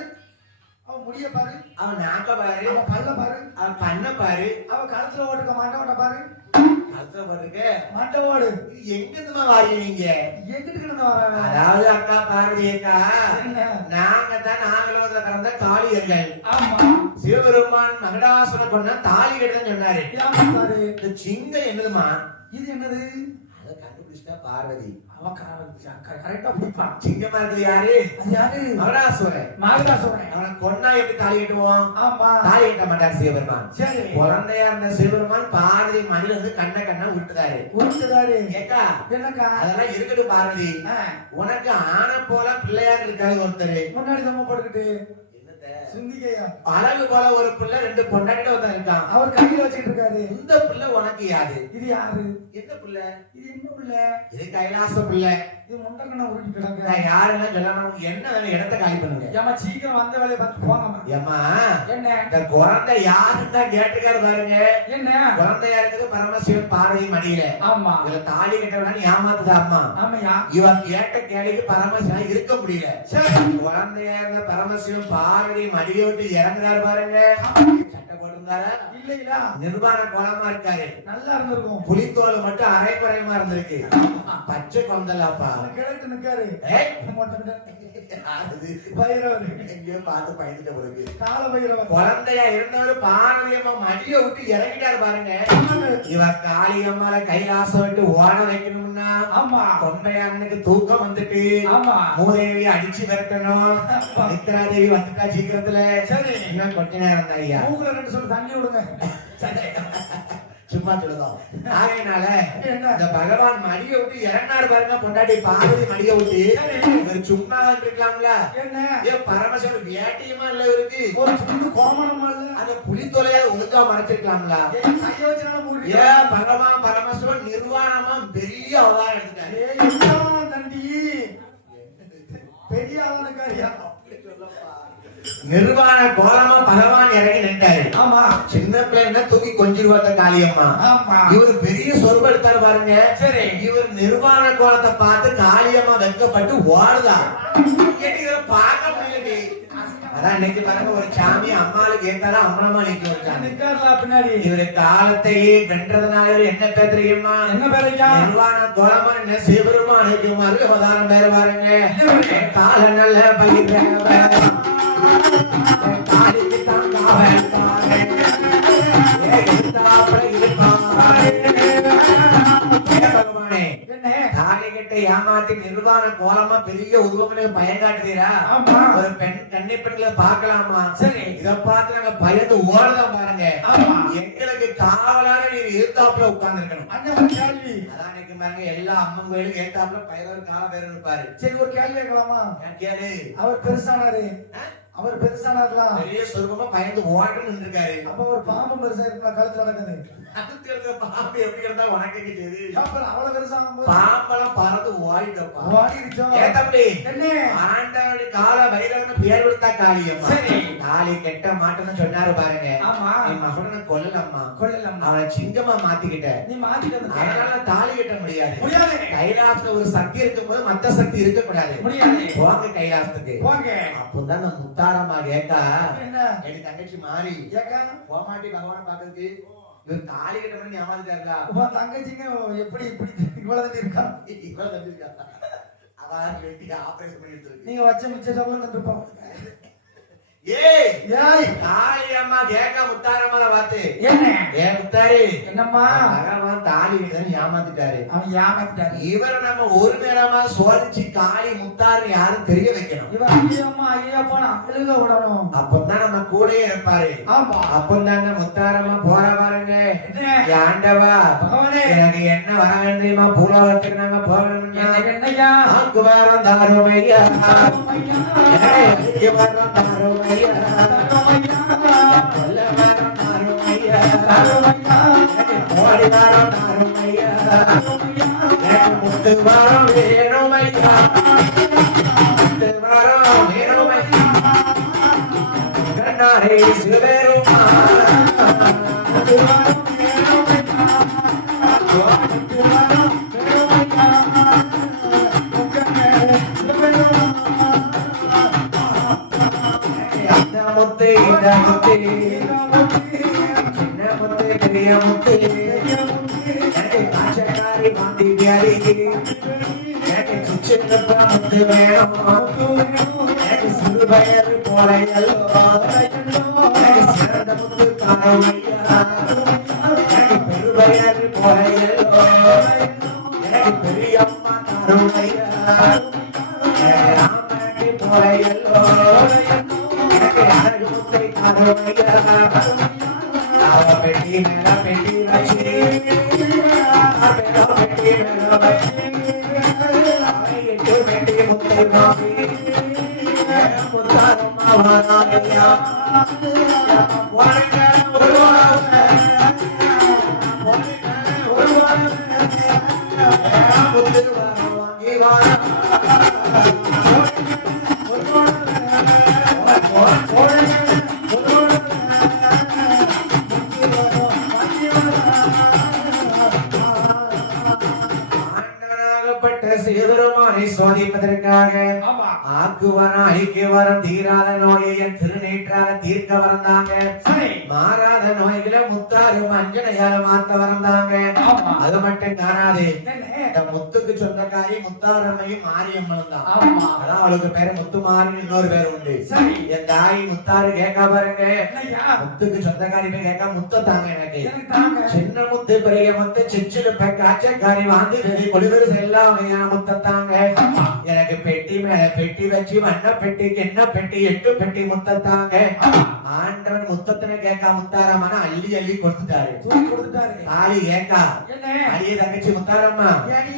அவன் முடிய பாரு, அவன் நாக்க பாரு, அவன் பல்ல பாரு, அவன் பண்ண பாரு, அவன் கழுத்துல ஓட்டுக்க மாட்டவன பாரு, கழுத்துல பாருங்க மாட்ட ஓடு. எங்க இருந்துமா வாரி நீங்க? எங்கிட்டு கிடந்து வராங்க? அதாவது அக்கா பார்வதி அக்கா, என்ன? நாங்க தான் நாகலோகத்துல பிறந்த காளியர்கள். ஆமா சிவபெருமான் மகடாசுர கொண்ட தாலி கட்டுன்னு சொன்னாரு. யாரு பாரு? இந்த சிங்கம் என்னதுமா? இது என்னது? அதை கண்டுபிடிச்சா பார்வதி. அவன் கரெக்டா பிடிப்பான். சிங்கமா இருக்குது யாரு? அது யாரு? மகடாசுரன். மாகடாசுரன். அவனை கொன்னா எப்படி தாலி கட்டுவோம்? ஆமா தாலி கட்ட மாட்டார் சிவபெருமான். சரி குழந்தையா இருந்த சிவபெருமான் பார்வதி மடியில வந்து கண்ண விட்டுதாரு. உருட்டுதாரு. ஏக்கா என்னக்கா? அதெல்லாம் இருக்கட்டும் பார்வதி, உனக்கு ஆன போல பிள்ளையார் இருக்காது ஒருத்தர். முன்னாடி தம்ம போட்டுக்கிட்டு என்னத்த சிந்திக்கையா அழகு போல ஒரு பிள்ளை, 2 பொண்டாட்டில ஒருத்தன் இருக்கான். அவர் கையில வச்சிட்டு இருக்காரு. இந்த பிள்ளை உனக்கு யாது? இது யாரு? என்ன பிள்ளை? இது என்ன பிள்ள? இது கைலாச பிள்ளை. இது முண்டக்கண்ண உருட்டி கிடக்கு. நான் யாருன்னு சொல்லாம என்ன வேணும், இடத்த காலி பண்ணுங்க. ஏமா சீக்கிரம் வந்த வேலையை பார்த்து போங்கம்மா. ஏமா என்ன இந்த குழந்தை யாருன்னு தான் கேட்டுக்காரு பாருங்க. என்ன குழந்தையா இருக்குது பரமசிவன் பார்வதி மடியில. ஆமா இதுல தாலி கட்டவனான்னு ஏமாத்துதா அம்மா. ஆமையா இவன் கேட்ட கேள்விக்கு பரமசிவன் இருக்க முடியல. சரி குழந்தையா இருந்த பரமசிவன் பார்வதி மடியை விட்டு இறங்குறாரு பாருங்க. சட்டை போட்டிருந்தாரா? இல்லையா? நிர்வாண கோலமா இருக்காரு. நல்லா இருந்திருக்கும். புலித்தோல் மட்டும் அரைக்குறையமா இருந்திருக்கு. பச்சை கொந்தலாப்பா. கிழக்கு நிக்காரு. பைரவர் எங்கேயோ பார்த்து பயந்துட்ட பிறகு கால பைரவர் குழந்தையா இருந்தவர் பார்வதியம்மா மடிய விட்டு இறங்கிட்டாரு பாருங்க. இவ காளியம்மால கைலாசம் விட்டு ஓட வைக்கணும்னா ஆமா கொண்டையானுக்கு தூக்கம் வந்துட்டு ஆமா மூதேவி அடிச்சு விரட்டணும். நித்ரா தேவி வந்துட்டா சீக்கிரத்துல. சரி இன்னும் கொஞ்ச நேரம் தான் ஐயா, மூக்குல 2 சொல் தண்ணி விடுங்க. சும்மா சொல்லுதோம். ஆகையினால இந்த பகவான் மடிய விட்டு இறங்கினாரு பாருங்க. பொண்டாட்டி பார்வதி மடிய விட்டு இவர் சும்மா இருக்கலாம்ல. என்ன ஏன் பரமசிவன் வேட்டியமா இல்ல இவருக்கு? ஒரு சின்ன கோமணமா இல்ல? அந்த புலித்தோலையா ஒழுங்கா மறைச்சிருக்கலாம்ல. கைய வச்சுனால மூடி. ஏன் பகவான் பரமசிவன் நிர்வாணமா பெரிய அவதாரம் எடுத்துட்டாரு. என்ன தண்டி பெரிய ஆளனக்காரியா? நிர்வாண கோலமா பகவான் இறங்கி நின்றாரு. ஆமா சின்ன பிள்ளைன்னா தூக்கி கொஞ்சிருவாத்த காளியம்மா. ஆமா இவர் பெரிய சொர்பம் எடுத்தாரு பாருங்க. சரி இவர் நிர்வாண கோலத்தை பார்த்து காளியம்மா வெட்கப்பட்டு ஓடுதா. பார்க்க முடியல. அதான் இன்னைக்கு பாருங்க ஒரு சாமி அம்மாளுக்கு ஏத்தாலும் அம்மனமா நிற்கிறாங்க பின்னாடி. இவரு காலத்தையே வென்றதுனால இவர் என்ன பேர் தெரியுமா? என்ன பேரையா? நிர்வாண கோலமா என்ன சிவபெருமா அழைக்குமாறு அவதாரம் பேர் பாருங்க. கால நல்ல பயிர் காலிக்கு தான் பகவானே தாலி கட்ட ஏமாத்தி நிர்வாண கோலமா பெரிய உருவங்களை பயங்காட்டுதீரா? ஒரு பெண் கன்னி பெண்களை பார்க்கலாமா? சரி இத பார்த்து நாங்க பயந்து ஓடுதான் பாருங்க. எங்களுக்கு காவலான நீர் எதிர்த்தாப்புல உட்கார்ந்து இருக்கணும். அந்த கேள்வி அதான் இன்னைக்கு பாருங்க எல்லா அம்மன் கோயிலுக்கு ஏத்தாப்புல பயிர் கால பேர் இருப்பாரு. சரி ஒரு கேள்வி கேட்கலாமா? கேளு. அவர் பெருசானாரு, அவர் பெருசானார்லாம் பெரிய சொர்க்கமா பயந்து ஓடணும்னு இருக்காரு. அப்ப ஒரு பாம்பு பெருசா இருக்கலாம் கழுத்துல நடக்குது. அதுக்கு இருக்க பாம்பு எப்படி இருந்தா உனக்கு தெரியுது? அப்புறம் அவ்வளவு பெருசாகும் போது பாம்பெல்லாம் பறந்து ஓடிட்டப்பா. ஓடிடுச்சோ? ஏ தம்பி, என்ன? ஆண்டவனுடைய கால வைரவன்னு பேர் கொடுத்தா காளியம்மா. சரி. காளி கெட்ட மாட்டேன்னு சொன்னாரு பாருங்க. ஆமா. நீ மகனை கொல்லலம்மா. கொள்ளலம்மா. அவனை சிங்கமா மாத்திக்கிட்ட. நீ மாத்திட்டது. அதனால தாலி கட்ட முடியாது. முடியாது. கைலாசத்துல ஒரு சக்தி இருக்கும்போது மத்த சக்தி இருக்க கூடாது. முடியாது. போங்க கைலாசத்துக்கு. போங்க. அப்பதான் அந்த முத்தாரம்மா கேக்கா, என்ன? என் தங்கச்சி மாறி ஏக்கா? போமாட்டி பகவான் பாக்கிறதுக்கு இவர் தாலி கட்ட பண்ணி ஏமாந்துட்டாருல. உன் தங்கச்சிங்க எப்படி இப்படி இவ்வளவு இருக்கா? இவ்வளவு தந்திருக்கா. அவன் வெட்டிக்கு ஆபரேஷன் பண்ணி எடுத்துருக்கு. நீங்க வச்ச மிச்ச சொல்ல தந்துருப்பாங்க. ஏய் ஏய் தாலியம்மா கேக்க முத்தாரம்மால பார்த்து என்ன? ஏ முத்தாரி, என்னம்மா? பகவான் தாலி கட்டன்னு ஏமாத்திட்டாரு. அவன் ஏமாத்திட்டாரு. இவரை நம்ம ஒரு நேரமா சோதிச்சு காளி முத்தாரு யாரும் தெரிய வைக்கணும். இவன் ஐயம்மா ஐயப்பா அழுக விடணும். அப்பதான் நம்ம கூடயே இருப்பாரு. ஆமா. அப்பதான் முத்தாரம்மா போற பாருங்க. என்ன? ஆண்டவா பகவானே, எனக்கு என்ன வர வேண்டியமா பூலாவத்துக்கு நாங்க போகணும்னா என்னையா? ஆக்கு வரம் தாருமையா, தாருமையா. எனக்கு வரம் தாருமையா, நல்ல வரம் தாருமையா, எனக்கு கோடி வரம் தாருமையா, எனக்கு முத்து வரம் வேணுமையா, முத்து வரம் வேணுமையா, கண்ணாரே சிவபெருமா, முத்து வரம் முத்து இந்த முத்து சின்ன முத்து பெரிய முத்து எனக்கு காய்ச்சக்காரி மாந்தி வியாதி எனக்கு சுச்சிருப்பா முத்து வேணும் எனக்கு சிறு பயறு போல எனக்கு சிறந்த முத்து காரமையா எனக்கு பெரு பயறு போல எனக்கு பெரியம்மா காரமையா எனக்கு ராமனுக்கு போல எனக்கு முத்தை காரமையா அவ பெட்டி மேல பெட்டி வச்சு பெட்டி மேல வச்சு எட்டு பெட்டி முத்தை மாவி முத்தாரம்மா வாராமையா முத்து வாங்கி வாரா சிவபெருமானை சோதிப்பதற்காக ஆக்குவரம் அழிக்குவரம் தீராத நோயை திருநீற்றால தீர்க்க வரந்தாங்க. மாறாத நோய்களை முத்தாறு மஞ்சளையால மாத்த வரந்தாங்க. அது மட்டும் காணாது, இந்த முத்துக்கு சொந்தக்காரி முத்தாரம்மையும் மாரியம்மனும் தான். அதான் அவளுக்கு பேரு முத்து மாறின்னு இன்னொரு பேர் உண்டு. என் தாய் முத்தாறு கேட்க பாருங்க, முத்துக்கு சொந்தக்காரி போய் கேட்க முத்த தாங்க எனக்கு சின்ன முத்து பெரிய முத்து சிச்சிடு காய்ச்சக்காரி வாந்தி வெளி கொழுவிரு எல்லாம் வகையான முத்தத்தாங்க. எனக்கு பெட்டி மேல பெட்டி வச்சு வண்ண பெட்டிக்கு என்ன பெட்டி 8 பெட்டி முத்தத்தாங்க. ஆண்டவன் முத்தத்தின கேட்கா முத்தாரம்மா அள்ளி அள்ளி கொடுத்துட்டாரு. தாலி கேட்கா அழிய தங்கச்சி முத்தாரம்மா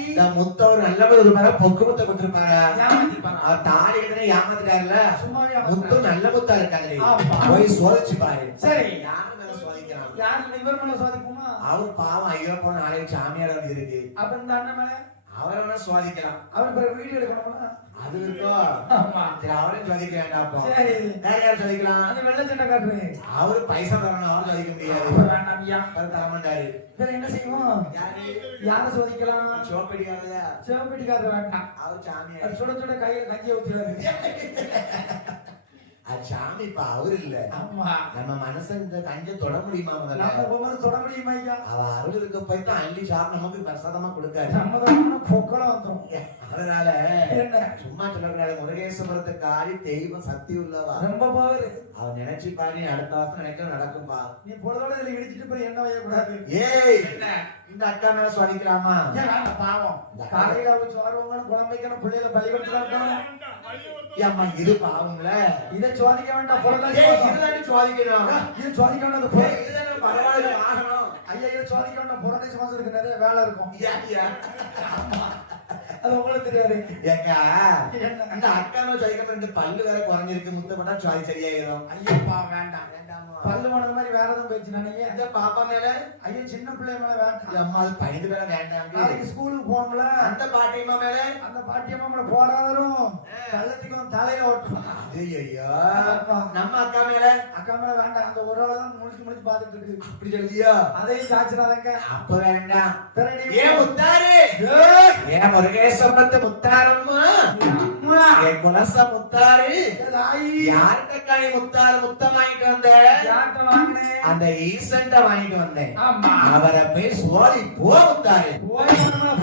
இந்த முத்த ஒரு நல்ல ஒரு மேல பொக்கு முத்த கொடுத்துருப்பாரா? அவர் தாலி கிட்ட ஏமாத்திட்டாருல. முத்து நல்ல முத்தா இருக்காங்க, போய் சோதிச்சு பாரு. சரி, யாரு மேல சோதிக்கிறான்? அவரு பாவம் ஐயோ போன நாளைக்கு சாமியார் வந்து இருக்கு. அப்ப இந்த அண்ணன் மேல அவரை வேணா சுவாதிக்கலாம். அவர் வீடியோ எடுக்கணுமா? அது இருக்கும். சரி, அவரையும் சுவாதிக்க வேண்டாம். வேற யாரும் சுவாதிக்கலாம்? அது வெள்ள சட்டை காட்டுறது. அவரு பைசா தரணும், அவரும் சுவாதிக்க முடியாது. தர மாட்டாரு. வேற என்ன செய்வோம்? யார சுவாதிக்கலாம்? சிவப்பெட்டிக்காரர் வேண்டாம். அவர் சாமியார் சுட சுட கையில கஞ்சியை ஊத்துறாரு. அது சாமி இப்ப அவரு இல்ல. நம்ம மனசன் இந்த கஞ்ச தொட முடியுமா? முதல்ல நம்ம தொட முடியுமா? ஐயா, அவ அருள் இருக்க போய் தான் அள்ளி சாப்பிட்டு நமக்கு பிரசாதமா கொடுக்காரு. நம்ம பொக்கலம் வந்துடும். அதனால சும்மா சொல்லக்கூடாது. முருகேஸ்வரத்தை காரி தெய்வம் சக்தி உள்ளவா, ரொம்ப பவர். அவன் நினைச்சு பாரு, அடுத்த வருஷம் நினைக்க நடக்கும்பா. நீ பொழுதோட இதுல இடிச்சிட்டு போய் என்ன வையக்கூடாது. ஏய், இந்த அக்கா மேல சுவாதிக்கலாமா? பாவம், காலையில அவ சோறுவாங்கன்னு குழம்பு வைக்கணும், பிள்ளைகளை பலி கொடுத்துறாங்க. ஏம்மா இது பாவம்ல, இதை சுவாதிக்க வேண்டாம். இதுதான் சுவாதிக்கணும். இது சுவாதிக்க வேண்டாம். பரவாயில்ல ஆகணும். ஐயா, இதை சுவாதிக்க வேண்டாம். புறத்தை சுவாசத்துக்கு நிறைய வேலை இருக்கும். அது உங்களுக்கு தெரியாது. ஏக்கா, இந்த அக்காவை சுவாதிக்க ரெண்டு பல்லு வேற குறைஞ்சிருக்கு. முத்தப்பட்டா சுவாதி சரியாயிரும். ஐயப்பா வேண்டாம் வேண்டாமா? பல்லு மணந்த மாதிரி வேற எதுவும் போயிடுச்சு நினைக்க. இந்த பாப்பா மேல ஐயோ சின்ன பிள்ளை மேல வேண்டாம். அம்மா அது பயந்து மேல வேண்டாம். நாளைக்கு ஸ்கூலுக்கு போகணும்ல. அந்த பாட்டியம்மா மேல அந்த பாட்டியம்மா மேல போறாதரும் கள்ளத்துக்கு வந்து தலையில ஓட்டுவான். ஐயோ நம்ம அக்கா மேல அக்கா மேல வேண்டாம். அந்த ஒரு ஆள் தான் முடிச்சு முடிச்சு பாத்துட்டு இருக்கு. அப்படி சொல்லியா? அதையும் சாச்சிடாதங்க. அப்ப வேண்டாம். ஏன் முத்தாரு ஏன் முருகேஸ்வரத்து முத்தாரம்மா என் குலச முத்தாரு யார்கிட்ட காய் முத்தாரு முத்தம் வாங்கிட்டு வந்த? அந்த ஈசன்ட்ட வாங்கிட்டு வந்தேன். அவரை போய் சோழி போ முத்தாரு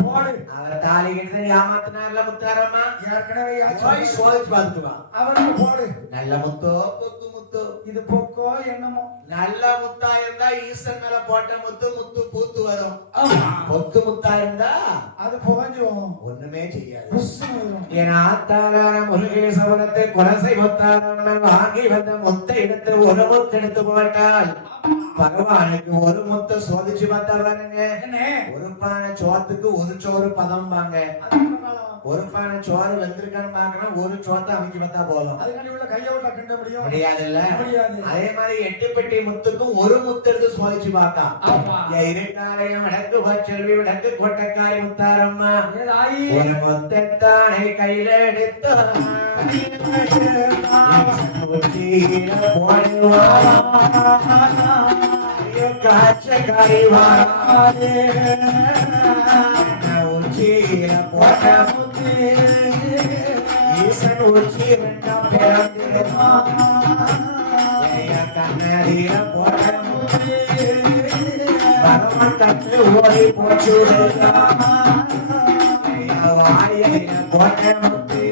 போடு. அவரை தாலி கிட்ட ஏமாத்தினார்ல முத்தாரம்மா. ஏற்கனவே போய் சோதிச்சு பார்த்துக்குவான். அவனுக்கு போடு. நல்ல முத்தோ பொத்து முத்தோ இது பொக்கோ என்னமோ. நல்ல முத்தா இருந்தா ஈசன் மேல போட்ட முத்து முத்து பூத்து வரும். பொத்து முத்தா இருந்தா அது புகஞ்சும் ஒண்ணுமே செய்யாது. என் ஆத்தாளான முருகேசவனத்தை குலசை முத்தாரம்மன் வாங்கி வந்த முத்தை எடுத்து ஒரு முத்து எடுத்து போட்டால் பகவானுக்கு ஒரு முத்தை சோதிச்சு பார்த்தா பாருங்க. ஒரு பானை சோத்துக்கு ஒரு சோறு பதம் பாங்க. ஒரு பானை சோறு வெந்திருக்கான்னு பாக்கணும். ஒரு சோத்தை அமைக்க பார்த்தா போதும். முடியாதுல்ல? அதே மாதிரி 8 பெட்டி முத்துக்கும் ஒரு முத்து எடுத்து சோதிச்சு பார்த்தா இருட்டாலயம் வடக்கு செல்வி வடக்கு கோட்டக்காரி முத்தாரம்மா ஒரு முத்தானை கையில எடுத்து காட்சக்காரி வாரே உச்சியில போட்ட முத்து ஈசன் உச்சி ரெண்டாம் பிறந்திருமா கண்ணறியில போட்ட முத்து பரமன் தட்டு ஓடி போச்சு வாயில போட்ட முத்து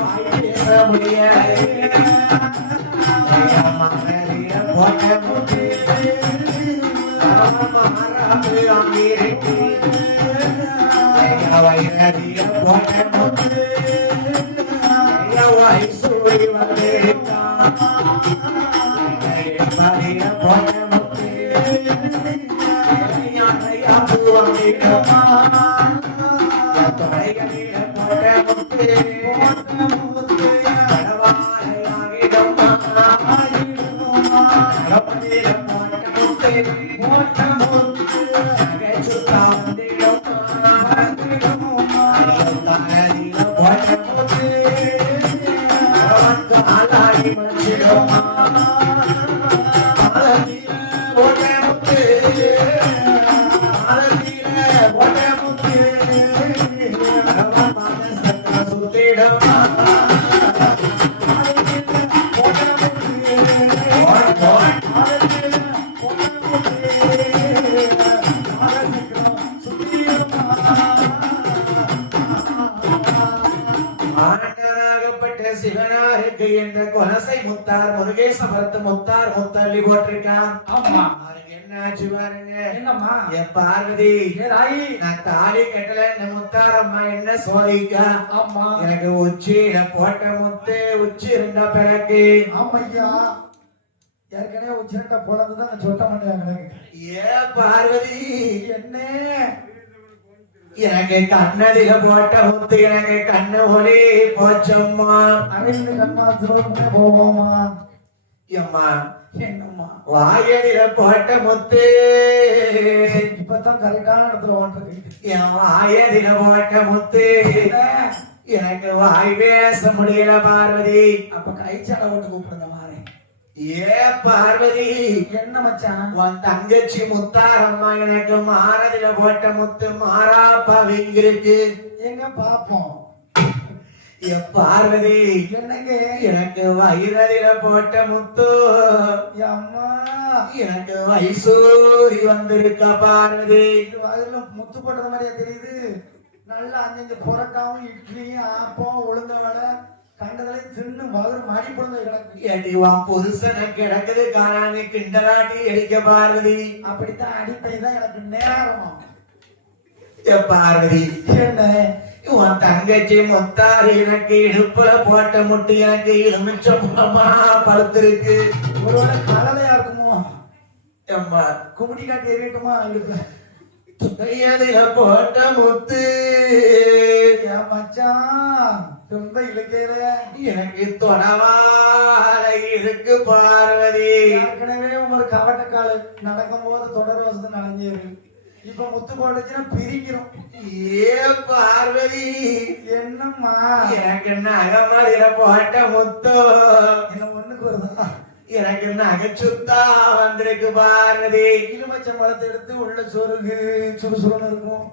வாய் பேச முடியாது மகரில போட்ட முத்து மகாராஜு அங்கிருக்கு வைரதிய போட்ட முத்து வைசூரி வந்திருக்கான் போட்ட முத்து யானையாபு வந்திருக்கா தொடைகளில போட்ட முத்து கடவாளையாகிடமா கடப்பதில போட்ட முத்து சுத்தா வந்திடமா போட்ட முத்து ஆளாடி மச்சிடமா போட்ட முத்து போட்ட முத்து சுத்திடமா சிவனாருக்கு என்ற கொலசை முத்தார் முருகேசபுரத்து முத்தார் முத்தள்ளி போட்டிருக்கான். என்னாச்சு பாருங்க. என்னம்மா என் பார்வதி நான் தாலி கட்டல இந்த முத்தாரம்மா என்ன சோதிக்கா? எனக்கு உச்சியில போட்ட முத்து உச்சி இருந்தா பிறகு ஆமையா ஏற்கனவே உச்சிரண்டா போனதுதான் சொல்ல மாட்டேன். ஏ பார்வதி என்ன எனக்கு கண்ணதில போட்ட முத்து எனக்கு கண்ணு ஒரே போச்சம்மா. அரைந்து கண்ணா சிவமே போவோமா? அம்மா என்னம்மா வாயடில போட்ட முத்து இப்பதான் கரெக்டான இடத்துல ஓட்டுறது. என் வாயடில போட்ட முத்து எனக்கு வாய் பேச முடியல பார்வதி. அப்ப கைச்சால ஓட்டு கூப்பிடுங்க மாறேன். ஏ பார்வதி என்ன மச்சான் உன் தங்கச்சி முத்தாரம்மா எனக்கு மாறதில போட்ட முத்து மாறாப்பா இருக்கு எங்க பாப்போம். ஏ பார்வதி என்னங்க எனக்கு வயிறதில போட்ட முத்து அம்மா எனக்கு வைசூரி வந்திருக்க பார்வதி. வயிறுல முத்து போட்டது மாதிரியா தெரியுது. நல்லா அஞ்சு புரட்டாவும் இட்லியும் ஆப்பம் உளுந்த வடை கண்டதலை தின்னு வயிறு மாடி போடுறது கிடக்கு. ஏடிவா புருஷனை கிடக்குது காணாமி கிண்டலாட்டி அடிக்க பார்வதி. அப்படித்தான் அடிப்பைதான் எனக்கு நேரம். ஏ பார்வதி என்ன உன் தங்கச்சி முத்தாறு எனக்கு இடுப்புல போட்ட முட்டு எனக்கு எலுமிச்சம்பழமா படுத்திருக்கு. ஒருவேளை கலதையா இருக்குமோ? அம்மா குமுடி காட்டி எறியட்டுமா? இடுப்புல துணையதில போட்ட முத்து மச்சான் ரொம்ப இலக்கையில எனக்கு தொடவால இருக்கு பார்வதி. ஏற்கனவே ஒரு கவட்டக்கால் நடக்கும் போது தொடர் வசதி நனைஞ்சிரு. இப்ப முத்து போட்டுச்சுன்னா பிரிக்கிறோம். ஏ பார்வதி, என்னம்மா எனக்கு என்ன அகமதியில போட்ட முத்தோ, என்ன ஒண்ணுக்கு வருதா? எனக்கு என்ன அகச்சுத்தா வந்திருக்கு பார்வதி. எலுமிச்சை பழத்தை எடுத்து உள்ள சொருகு சுறுசுறுன்னு இருக்கும்.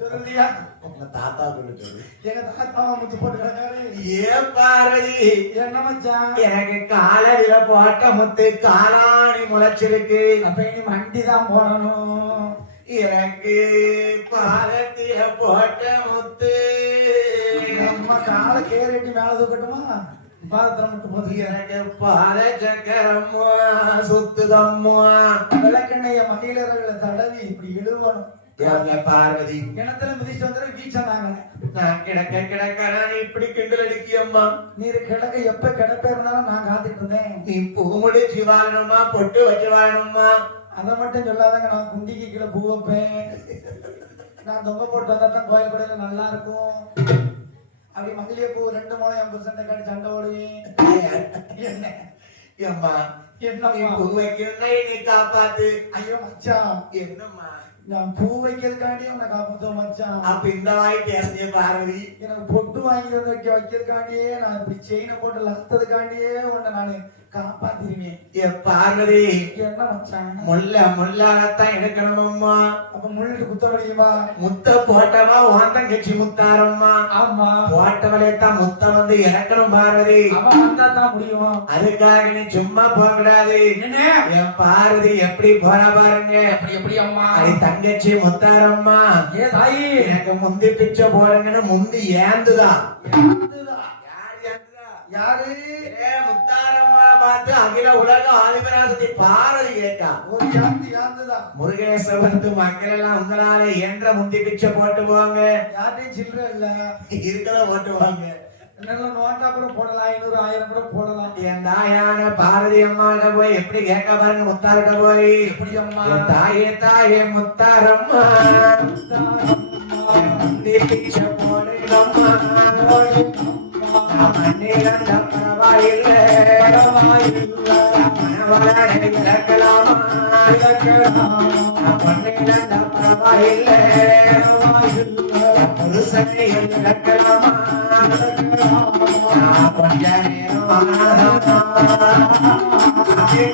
சொல்லுதியா உங்க தாத்தா சொல்லுது. எங்க தாத்தாவா முத்து போட்டு கிடக்காரு. ஏ பார்வதி, என்ன மச்சான் எனக்கு காலடியில போட்ட முத்து காலாணி முளைச்சிருக்கு. அப்ப இனி மண்டி தான் போடணும். எனக்கு பாலத்தில போட்ட முத்து நம்ம காலை கேரட்டி மேல தூக்கட்டுமா? பாரத்துல மட்டும் போது எனக்கு பால சக்கரம்மா சுத்துதம்மா. விளக்கெண்ணைய மகிழர்களை தடவி இப்படி இழுவணும். பார்வதி, கிணத்துல மிதிச்சு வந்து வீச்சாங்க. நான் கிடக்க கிடக்க நான் இப்படி கிண்டல் அடிக்கியம்மா. நீர் கிடக்க எப்ப கிடப்பேருந்தாலும் நான் காத்துட்டு இருந்தேன். நீ பூ முடிச்சு வாழணுமா பொட்டு வச்சு வாழணுமா? அதை மட்டும் சொல்லாதாங்க. நான் குண்டிக்கு கீழே பூ வைப்பேன். நான் தொங்க போட்டு வந்தா தான் கோயில் கடையில நல்லா இருக்கும். அப்படி மகளிய பூ 2 முழம் 50% காட்டி சண்டை ஓடுவேன். என்ன ஏம்மா, என்ன நீ பூ வைக்கணும்னா நீ காப்பாத்து. ஐயோ மச்சான், என்னம்மா, நான் பூ வைக்கிறதுக்காண்டி உன்னை காப்பாத்துவேன் மச்சான். அப்ப இந்த வாய் பேசுறிய பார்வதி. எனக்கு பொட்டு வாங்கி வந்து வைக்கிறதுக்காண்டியே, நான் இப்படி செயினை போட்டு லத்ததுக்காண்டியே உன்னை நான் காப்பாத்திருவேன். ஏ பார்வதி, என்ன மச்சான், முள்ளாகத்தான் எடுக்கணுமம்மா. அப்ப முள்ளிட்டு குத்த முடியுமா? முத்த போட்டவா உன் கட்சி முத்தாரம்மா. ஆமா, போட்டவளைத்தான் முத்த வந்து இறக்கணும் பார்வதி. அவன் வந்தா தான் முடியும். அதுக்காக நீ சும்மா போக கூடாது. என்ன என் பார்வதி எப்படி போற பாருங்க. எப்படி அம்மா? அது தங்கச்சி முத்தாரம்மா. ஏ தாயி, எனக்கு முந்தி பிச்சை போடுங்கன்னு முந்தி ஏந்துதா. யாரு? ஏ முத்தாரம்மா பார்த்து அகில உலக ஆதிபராசக்தி பார்வதி கேட்டா. ஒரு யாந்துதா. முருகேசவரத்து மக்கள் எல்லாம் உங்களால என்ற முந்தி பிச்சை போட்டு போங்க. யார்ட்டையும் சில்லற இல்ல, இருக்கத போட்டுவாங்க. நல்ல நோட்டா கூட போடலாம், 500 1000 கூட போடலாம். என் தாயான பார்வதி அம்மாட்ட போய் எப்படி கேட்க பாருங்க. முத்தார்கிட்ட போய், எப்படி அம்மா? என் தாயே தாயே முத்தாரம்மா, முந்தி பிச்சை போடுங்கம்மா. மண்ணிலந்த பரவாயில்லை, மனவளனை இழக்கலாமா? மண்ணிலந்த பரவாயில்லை, புருஷனை இழக்கலாமா? கொஞ்ச நேரம்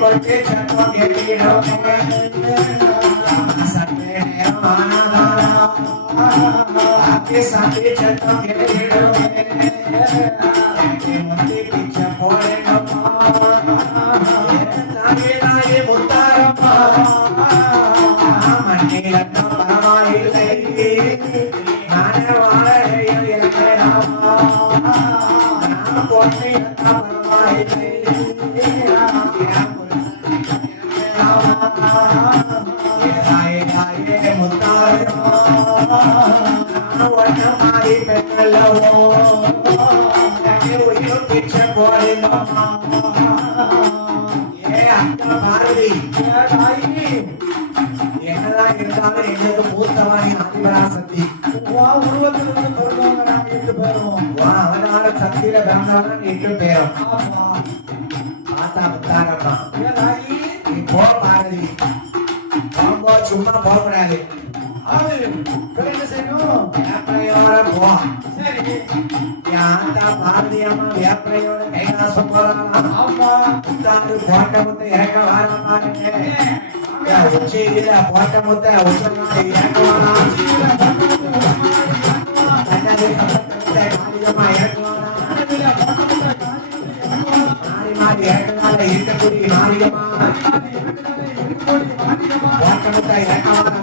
கொண்டு சட்டம் கேட்டிடும். சட்டை நேரம் ஆனாதான் சட்டை சட்டம் கேட்டிடும். முந்தி பிச்சை போடணுமா? தாயே தாயே முத்தாரம்மா, மண்ணிலந்த பரவாயில்லை, நானே வாழையில் இழக்கலாமா? நான் பொன்னிலந்த பரவாயில்லை, தாயே தாயே முத்தாரம்மா, நான் ஒன்ன மாறி பெண்ணல்லவோ, உயிர் பிச்சை போடணுமா? ஏ அக்கா பார்வதி, என்னதான் இருந்தாலும் எங்களுக்கு மூத்தவாணி ஆதிபராசக்தி. உருவத்திலிருந்து பிறந்தவங்க நாங்க 8 பேரும். அவனால சக்தியில பிறந்தவன் 8 பேரும். பார்த்தா முத்தாரம்மா, நீ போ பார்வதி. போகும்போது சும்மா போக கூடாது. என்ன செய்யணும்? வேப்பரையோட போ. சரி. என் ஆத்தா பார்வதி அம்மா வேப்பரையோட கைலாசம் போறாங்க. ஆமா, முத்தாண்டு போட்ட முத்த இறக்க வாரம் பாருங்க. உச்சியில போட்ட முத்த உச்சனால இறக்க வாரம். காலிகமா இறக்க வாரம். மாறி மாறி இறக்கனால இருக்கக்கூடிய மாறிகமா போட்ட முத்த இறக்க வாரம்.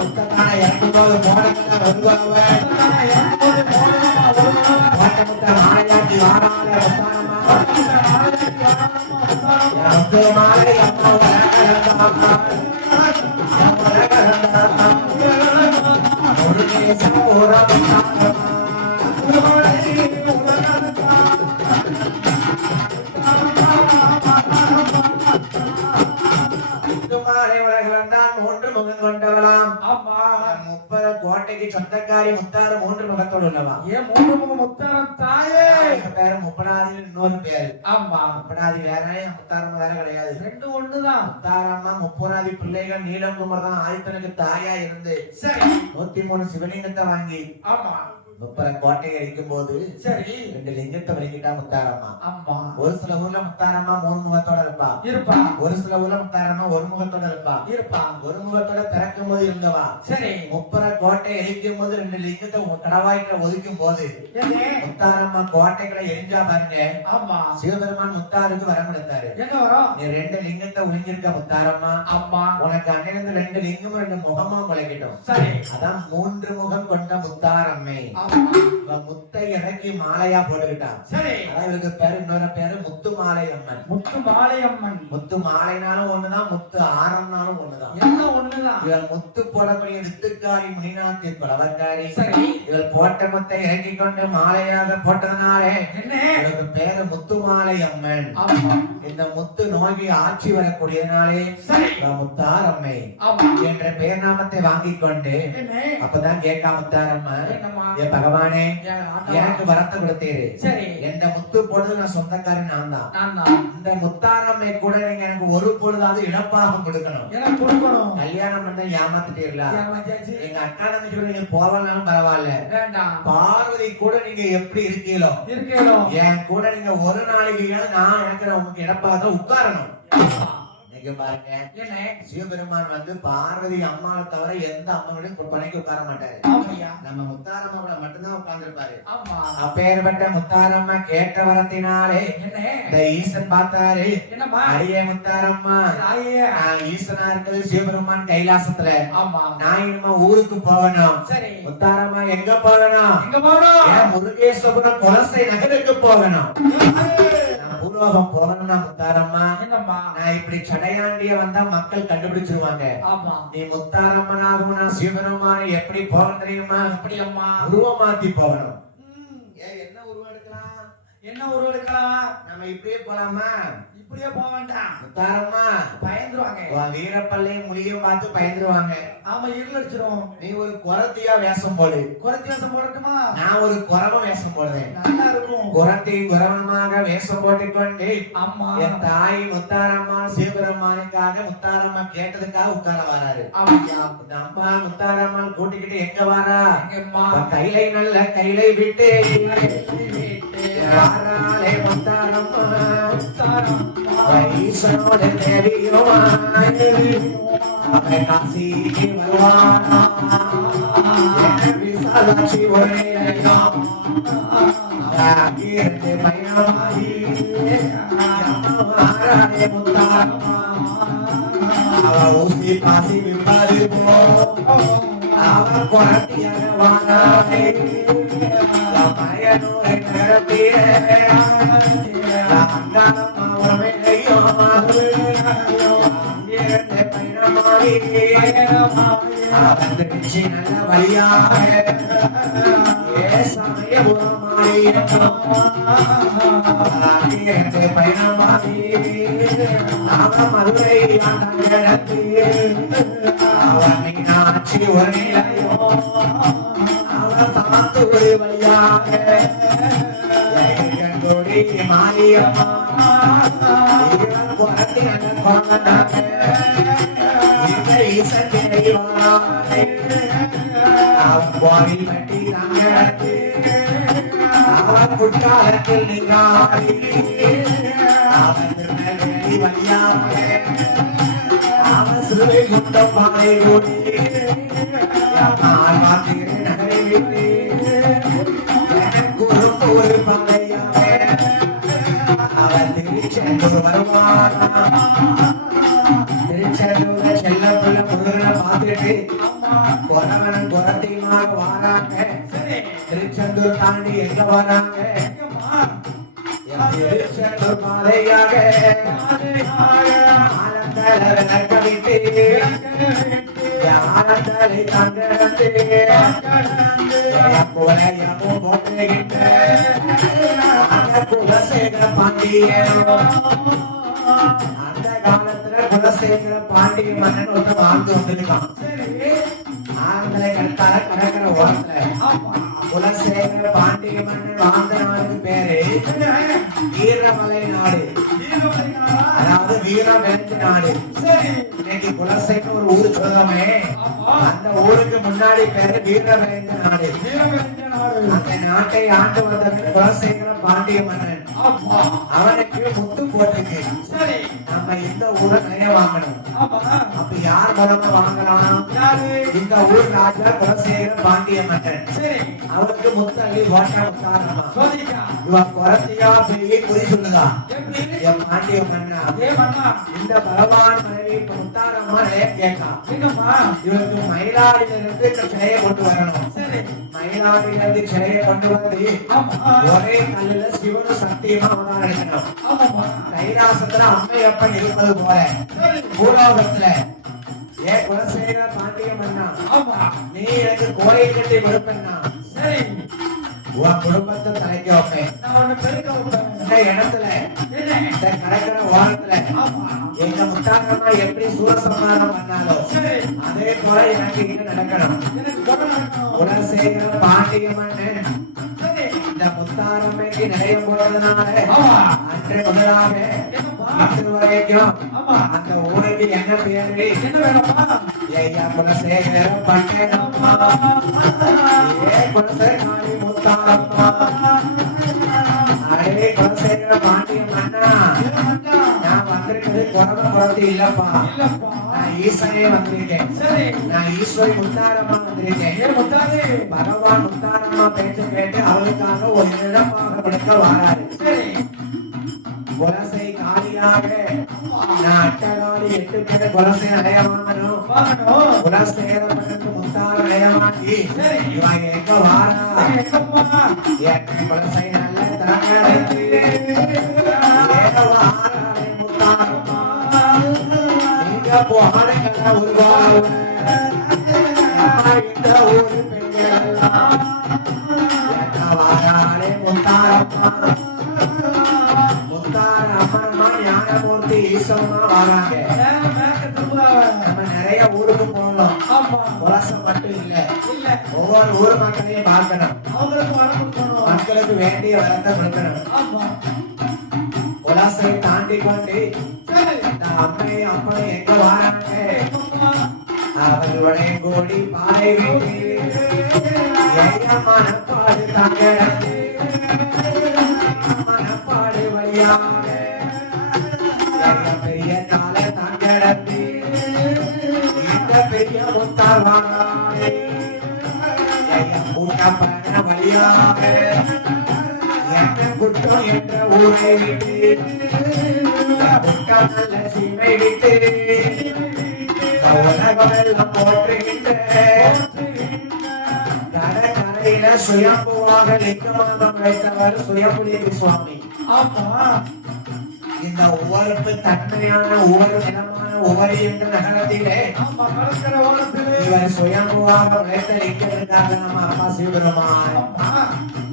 முத்தத்தான இறக்கும் போது போனதுல வருவாங்க. போட்ட முத்த மாலையாக்கி வாரால மாலை அம்மா உலகலந்தா ஒரு தேசம் மாலை உலகலந்தா தான் 3 முகம் கொண்டவளாம். ஆமா. முப்பர கோட்டைக்கு சொந்தக்காரி முத்தார 3 முகத்தோடு உள்ளவா. ஏன் 3 முகம் முத்தாரம் தாயே? பேரு முப்பனாதி இன்னொரு பேரு. ஆமா. முப்பனாதி வேற முத்தாரம்மா வேற கிடையாது. ரெண்டு ஒண்ணுதான். முத்தாரம்மா முப்பனாதி பிள்ளைகள் நீலங்குமர் தான் ஆதித்தனுக்கு தாயா இருந்து சரி 103 சிவலிங்கத்தை வாங்கி ஆமா முப்பர கோட்டை அடிக்கும் போது சரி 2 லிங்கத்தை வலிக்கிட்டா முத்தாரம்மா. ஆமா. ஒரு சில ஊர்ல முத்தாரம்மா 3 முகத்தோட இருப்பா. ஒரு சில ஊர்ல முத்தாரம்மா 1 முகத்தோட இருப்பா. ஒரு முகத்தோட பிறக்கும் போது இருந்தவா. சரி முப்பர கோட்டை எரிக்கும் போது 2 லிங்கத்தை கடவாய்க்குள்ள ஒதுக்கும் போது முத்தாரம்மா கோட்டைகளை எரிஞ்சா பாருங்க. ஆமா. சிவபெருமான் முத்தாருக்கு வரம் கொடுத்தாரு. என்ன வரம்? நீ 2 லிங்கத்தை உறிஞ்சிருக்க முத்தாரம்மா. ஆமா. உனக்கு அன்னிலிருந்து 2 லிங்கம் 2 முகமா முளைக்கட்டும். சரி. அதான் 3 முகம் கொண்ட முத்தாரம்மை. முத்தை இறக்கி மாலையா போட்டுக்கிட்டான். சரி. இவருக்கு பேரு இன்னொரு பேரு முத்து மாலை அம்மன். முத்து மாலை அம்மன். முத்து மாலைனாலும் ஒண்ணுதான், முத்து ஆரம்னாலும் ஒண்ணுதான். எல்லாம் ஒண்ணுதான். இவள் முத்து போடக்கூடிய வித்துக்காரி முனிநாத்தி பலவர்காரி. சரி. இவள் போட்ட முத்தை இறக்கி கொண்டு மாலையாக போட்டதுனாலே என்ன இவருக்கு பேரு முத்து மாலை அம்மன். ஆமா. இந்த முத்து நோக்கி ஆட்சி வரக்கூடியதுனாலே சரி முத்தாரம்மை என்ற பெயர் நாமத்தை வாங்கிக் கொண்டு அப்பதான் கேட்கா முத்தாரம்மா, என் பகவானே எனக்கு வரத்தை கொடுத்தீரு. சரி. எந்த முத்து போடுறது நான் சொந்தக்காரன் நான் தான். இந்த முத்தாரம்மை கூட நீங்க எனக்கு ஒரு பொழுதாவது இழப்பாக கொடுக்கணும். எனக்கு கொடுக்கணும். கல்யாணம் பண்ண ஏமாத்திட்டீர்களா? எங்க அக்கா தங்கச்சி கூட நீங்க போகலனாலும் பரவாயில்ல. பார்வதி கூட நீங்க எப்படி இருக்கீங்களோ என் கூட நீங்க ஒரு நாளைக்கு நான் எனக்கு உங்களுக்கு இழப்பாக உட்காரணும். பாருங்க, சிவபெருமான் வந்து பார்வதி அம்மாவை தவிர எந்த அம்மாவோட பணிக்கு உட்கார மாட்டாரு. நம்ம முத்தாரம்மா கூட மட்டும்தான் உட்கார்ந்துருப்பாரு. அப்பேற்பட்ட முத்தாரம்மா கேட்ட வரத்தினாலே இந்த ஈசன் பார்த்தாரு. அடியே முத்தாரம்மா, ஈசனா இருக்கிறது சிவபெருமான் கைலாசத்துல. நான் இனிமே ஊருக்கு போகணும். முத்தாரம்மா எங்க போகணும்? முருகேஸ்வரம் குலசை நகருக்கு போகணும். பூலோகம் போகணும்னா முத்தாரம்மா, நான் இப்படி சடையாண்டிய வந்தா மக்கள் கண்டுபிடிச்சிருவாங்க. நீ முத்தாரம்மனாகவும் நான் சிவபெருமான எப்படி போகணும் தெரியுமா? உருவம் மாத்தி போகணும். என்ன உருவம் எடுக்கலாம்? என்ன உருவம் எடுக்கலாம்? நம்ம இப்படியே போலாமா? இப்படியே போக வேண்டாம் முத்தாரம்மா, பயந்துருவாங்க. வீரப்பள்ளையும் முழியும் பார்த்து பயந்துருவாங்க. ஆமா, இருள் அடிச்சிரும். நீ ஒரு குரத்தியா வேஷம் போடு. குரத்தி வேஷம் போடட்டுமா? நான் ஒரு குரவ வேஷம் போடுவேன். நல்லா இருக்கும். குரத்தி குரவனமாக வேஷம் போட்டுக்கொண்டு அம்மா என் தாய் முத்தாரம்மா சிவபெருமானுக்காக முத்தாரம்மா கேட்டதுக்காக உட்கார வராரு. இந்த அம்மா முத்தாரம்மா கூட்டிக்கிட்டு எங்க வாரா? கைலை நல்ல கைலை விட்டு வாராளே முத்தாரம்மா. ஈசனோட தேவியோமாய் காசிக்கு வருவானா? விசாலாட்சி ஒரே பயணமாயி வாராளே முத்தாரம்மா. அவ ஊசி பாசி விப்பாது போ, அவ குரத்தியாக வாராளே பயனோரை நிரப்பியே நல்ல வழியாக பயணமாகி மதுரை மீனாட்சி ஒரு நிலையோ அவன் சமத்து ஒரு வழியாக மாரியம்மா குற்றாலத்தில் நீங்காடி அவன் திருநெல்வேலி வழியாக அவன் சிறுவை குண்டம் பானை கூடி நகரை விட்டு குறும்பு ஒரு பானையாக அவன் திருச்செந்தூர் வருவானா. திருச்செந்தூர செல்லப்புள்ள முருகனை பார்த்துட்டு குறவன் குறத்தையுமாக வாராங்க. திருச்செந்தூர் தாண்டி எங்க வராங்க? திருச்செந்தூர் மாலையாக ஆனந்தலை ஆனந்தலை தங்கடந்து குலையமும் போட்டுகிட்ட குலசேகர பாண்டிய அந்த காலத்துல குலசேகர பாண்டிய பாண்டிய மன்னன் ஒருத்தன் வாழ்ந்து வந்திருக்கான். சரி. ஆந்திரை கட்டார கடற்கரை ஓரத்துல ஆமா. குலசேகர பாண்டிய மன்னன் வாழ்ந்த நாளுக்கு பேரு வீரமலை நாடு. வீரமலை நாடா? அதாவது வீரம் வென்ற நாடு. சரி. இன்னைக்கு குலசேகர ஒரு ஊரு சொல்றோமே, ஆமா. அந்த ஊருக்கு முன்னாடி பேரு வீரவேந்த நாடு. வீரமலை நாடு. அந்த நாட்டை ஆண்டு வந்தவன் குலசேகர பாண்டிய மன்னன். ஆமா. அவனுக்கு முத்து போட்டுக்கு சரி. நம்ம இந்த ஊரை நிறைய வாங்கணும். ஆமா. அப்ப யார் மூலமா வாங்கலாம்? யாரு? இந்த ஊர் ராஜா குலசேகர பாண்டிய மன்னன். சரி. அவருக்கு முத்தள்ளி ஓட்ட முத்தாரமா சோதிக்கா. இவன் குரத்தையா போய் குறி சொல்லுதா? எப்படி? என் பாண்டிய மன்னா, ஏ மன்னா, இந்த பகவான் மனைவி முத்தாரம்மா கேட்கா. என்னம்மா? இவருக்கு மயிலாடியில இருந்து இந்த சிலையை கொண்டு வரணும். சரி. மயிலாடியில இருந்து சிலையை கொண்டு வந்து ஆமா. ஒரே கல்லுல சிவனும் சக்தியுமா அவதான் எடுக்கணும். ஆமாம்மா. கைலாசத்துல அம்மையப்பன் இருப்பது போல சரி. பூலோகத்துல ஏ குலசேகர பாண்டிய மன்னா, ஆமா. நீ எனக்கு கோயில் கட்டி விருப்பம்னா சரி. உன் குடும்பத்தை தலைக்க வைப்பேன். நான் உன்னை பெருக்க வைப்பேன். இந்த இடத்துல என்ன? இந்த கடற்கரை ஓரத்துல ஆமா. எங்க முத்தாரம்மா எப்படி சூரசம்ஹாரம் பண்ணாலும் சரி. அதே போல எனக்கு இங்க நடக்கணும். எனக்கு கொடை நடக்கணும். குலசேகர பாண்டிய மன்னன் சரி. இந்த முத்தாரம்மைக்கு நிறைய போறதுனால ஆமா. அன்று முதலாக என்னம்மா? இன்று வரைக்கும் ஆமா. அந்த ஊருக்கு என்ன பேரு? என்ன வேணும்மா? ஐயா குலசேகர பட்டணம்மா, ஏ குலசேகரி முத்தாரம்மா, அடே குலசேகர பாண்டிய மன்னா, என்ன மன்னா? நான் வந்திருக்கிறது குறவ குறத்தி இல்லப்பா, இல்லப்பா. நான் ஈசனே வந்திருக்கேன். சரி. நான் ஈஸ்வரி முத்தாரம்மா வந்திருக்கேன். ஏ முத்தாரே. பகவான் முத்தாரம்மா பேச்சு கேட்டு அவளுக்காக ஒரு இடமாக கொடுக்க வாராரு. சரி. குலசை காலியாக நான் அட்டகாலி 8 பேரை குலசை அடைய வாங்கணும். வாங்கணும். குலசேகர பட்டணத்து முத்தார அடைய வாங்கி சரி. இவன் எங்க வாரா? எங்கம்மா? என் குலசை நல்ல தரங்கடத்து ஏக வாராளே முத்தாரம்மா, நீங்க போகாத கண்ண உருவாக இந்த ஊரு பெண்கள் எல்லாம் எங்க வாராளே முத்தாரம்மா, முத்தார அம்மனம்மா ஞானமூர்த்தி ஈஸ்வரமா வராங்க. மேல மேல திரும்புறாங்க. நம்ம நிறைய ஊருக்கு போகணும். ஆமா. குலசம் மட்டும் இல்ல, இல்ல. ஒவ்வொரு ஊர் மக்களையும் பார்க்கணும். அவங்களுக்கு வரம் கொடுக்கணும். மக்களுக்கு வேண்டிய வரத்தை கொடுக்கணும். ஆமா. குலசை தாண்டி கொண்டு சரி. இந்த அம்மை அப்பனை எங்க வாராங்க? எங்கம்மா? அவர்களுடைய கோடி பாறை விட்டு மனப்பாடு தங்கடத்து மனப்பாடு வழியாக பெரிய கால தங்கடத்து இந்த பெரிய முத்தார் வாரானே கூட்டப்பன வழியாக என்ன குற்றம் என்ற ஊரை விட்டு குற்றம் நல்ல சீமை விட்டு உலகமெல்லாம் போற்றுகின்ற கடற்கரையில சுயம்புவாக லிங்கமாக வைத்தவர் சுயம்புலிங்க சுவாமி. ஆமா. இந்த உவர்ப்பு தன்மையான ஒவ்வொரு நிலமான ஒவ்வொரு இந்த நகரத்திலே ஆமா. கடற்கரை ஓரத்திலே. இவர் சுயம்புவாக வைத்த லிங்கம் இருக்காங்க நம்ம அப்பா சிவபெருமான். ஆமா.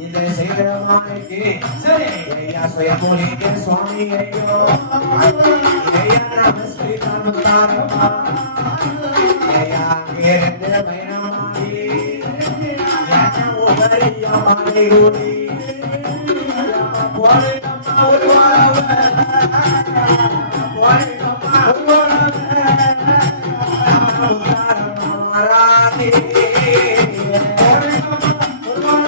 இந்த சிவபெருமானுக்கு சரி. ஐயா சுயம்புலிங்க சுவாமி ஐயோ ஐயா நமஸ்காரம் முத்தாரம்மா, ஐயா அங்கிருந்து பயணமாகி என்ன உபரியா மாலை கூடி போரை நம்ம உருவாழ போரை நம்ம உருவாழ முத்தாரம்மா மாறாதே போரை நம்ம உருவாழ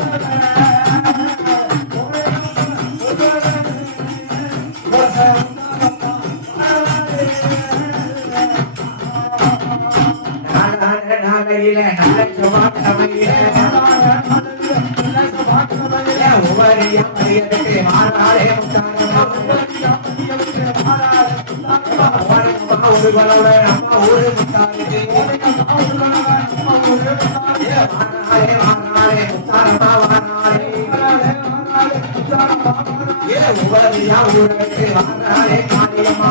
நாளையில நல்ல சுபாக்கிழமையில உபரியம் மையத்துக்கு மாறாளே முத்தாரம்மா, ஒரு குலவை நம்ம ஊரு முத்தாருக்கு மாறாளே மாறாளே முத்தாரம்மா வாராளே உபரியா ஊருக்கு வாராளே காளியம்மா,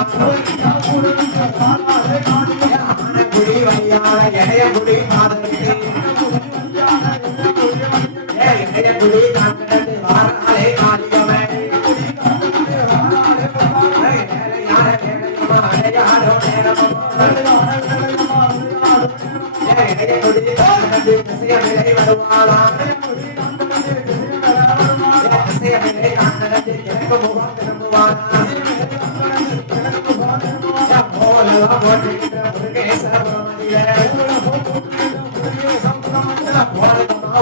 ஆனகுடி வையாள இடையகுடி மாதத்துக்கு இடையகுடி காண்டது வாராளே காளியம்மா, அடையாளோ நேரமா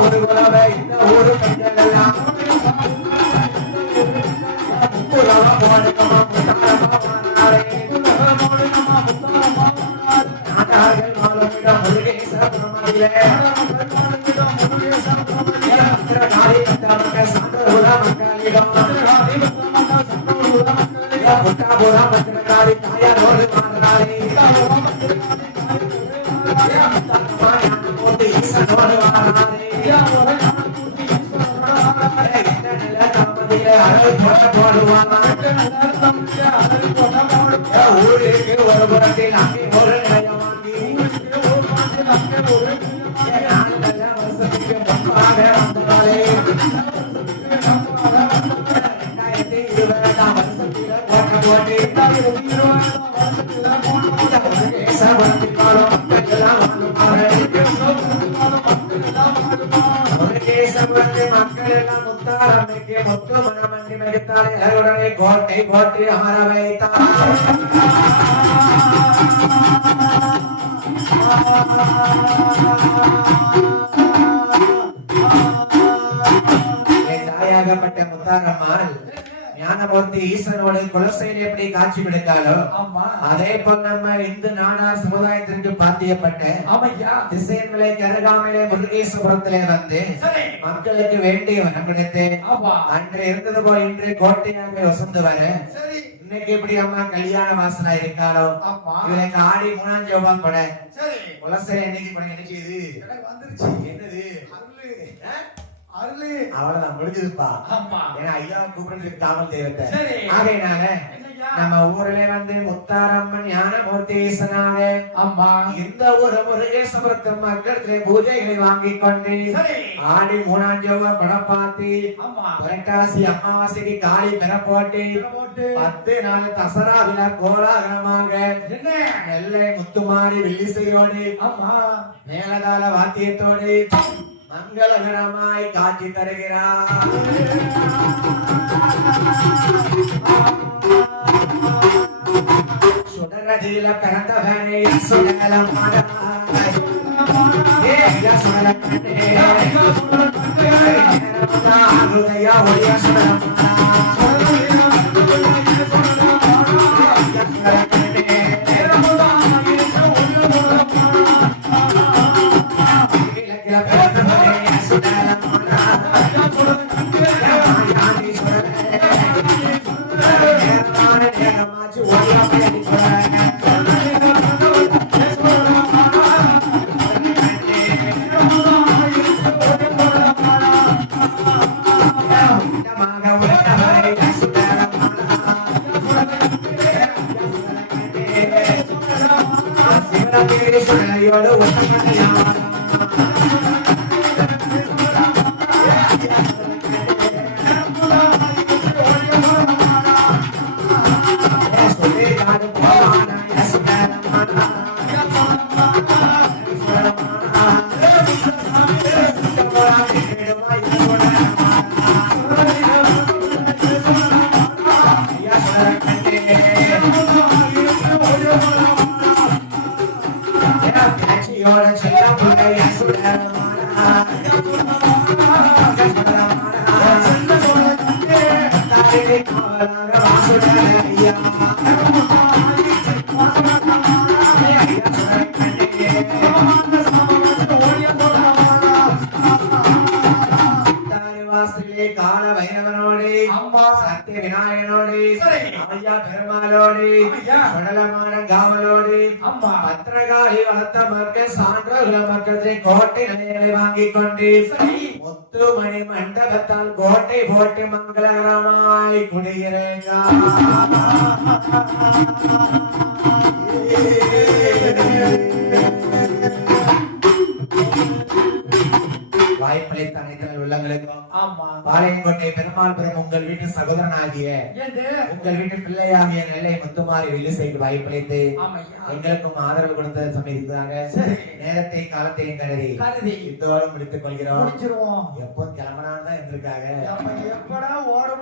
ஒரு குலவை இந்த ஊரு பெண்கள் எல்லாம் ஊருக்கு ஒரு புறத்தில் அங்கே ஒரு நிலையம் வாங்கி வருஷத்துக்கு முன்பாக வந்தாலே 2020 வருஷத்தில் போட்டி மக்கள் எல்லாம் முத்தாரம்மைக்கு முத்து மனமண்டி மகித்தாலே எல்லாருடனே கோட்டை போற்றி அமர வைத்தார். தாயாகப்பட்ட முத்தாரம்மாள் ஞானமூர்த்தி ஈசனோடு குலசையில் எப்படி காட்சி பிடித்தாலோ அதே போல் நம்ம இந்து நாடார் சமுதாயத்திற்கு பாத்தியப்பட்ட திசையன்களை கருகாமலே முருகேஸ்வரத்திலே வந்து மக்களுக்கு வேண்டிய வரம் கிடைத்து அன்று இருந்தது போல் இன்று கோட்டையாக வசந்து வர இன்னைக்கு எப்படி அம்மா கல்யாண வாசனா இருக்காளோ இவருக்கு ஆடி 3ஆம் ஜோபான் பட குலசை என்னைக்கு நினைச்சு இது என்னது அவ்வளவுதான் முடிஞ்சதுப்பா. ஏன்னா ஐயா கூப்பிடுறது காவல் தெய்வத்தை ஆகையினால நம்ம ஊர்ல வந்து முத்தாரம்மன் ஞானமூர்த்தி ஈசனாக இந்த ஒரு முருகேஸ்வரத்து மக்களுக்கு பூஜைகளை வாங்கி கொண்டு ஆடி 3ஆம் ஜோபம் படம் பார்த்து புரட்டாசி அமாவாசைக்கு காளி பெற போட்டு 10 நாள் தசரா விழா கோலாகலமாக நெல்லை முத்துமாரி வெள்ளிசையோடு மேலதாள வாத்தியத்தோடு மங்களகரமாய் காட்சி தருகிறார். சுடரதில பிறந்தவனே சுடலமான ஹிருதய ஒளிய பத்திரகாளி வளர்த்த மக்கள் சான்றோர்கள மக்கள் கோட்டை நிலையை வாங்கிக் கொண்டு முத்துமணி மண்டபத்தால் கோட்டை போட்டு மங்களகரமாய் குடியிருங்க. வாய்ப்பளித்த அனைத்து உள்ளங்களுக்கும் ஆமா பாளையங்கோட்டை பெருமாள்புரம் உங்கள் வீட்டு சகோதரனாகிய ஏண்டு உங்கள் வீட்டு பிள்ளையாகிய நெல்லை முத்துமாரி வில்லிசைக்கு வாய்ப்பளித்து ஆமையா எங்களுக்கும் ஆதரவு கொடுத்து சமைக்கிறாங்க. சரி நேரத்தை காலத்தையும் கருதி கருதி இதோடு முடித்துக் கொள்கிறோம். முடிச்சிருவோம் எப்போ கிளம்பினான்னு தான் இருந்திருக்காங்க. எப்படா ஓட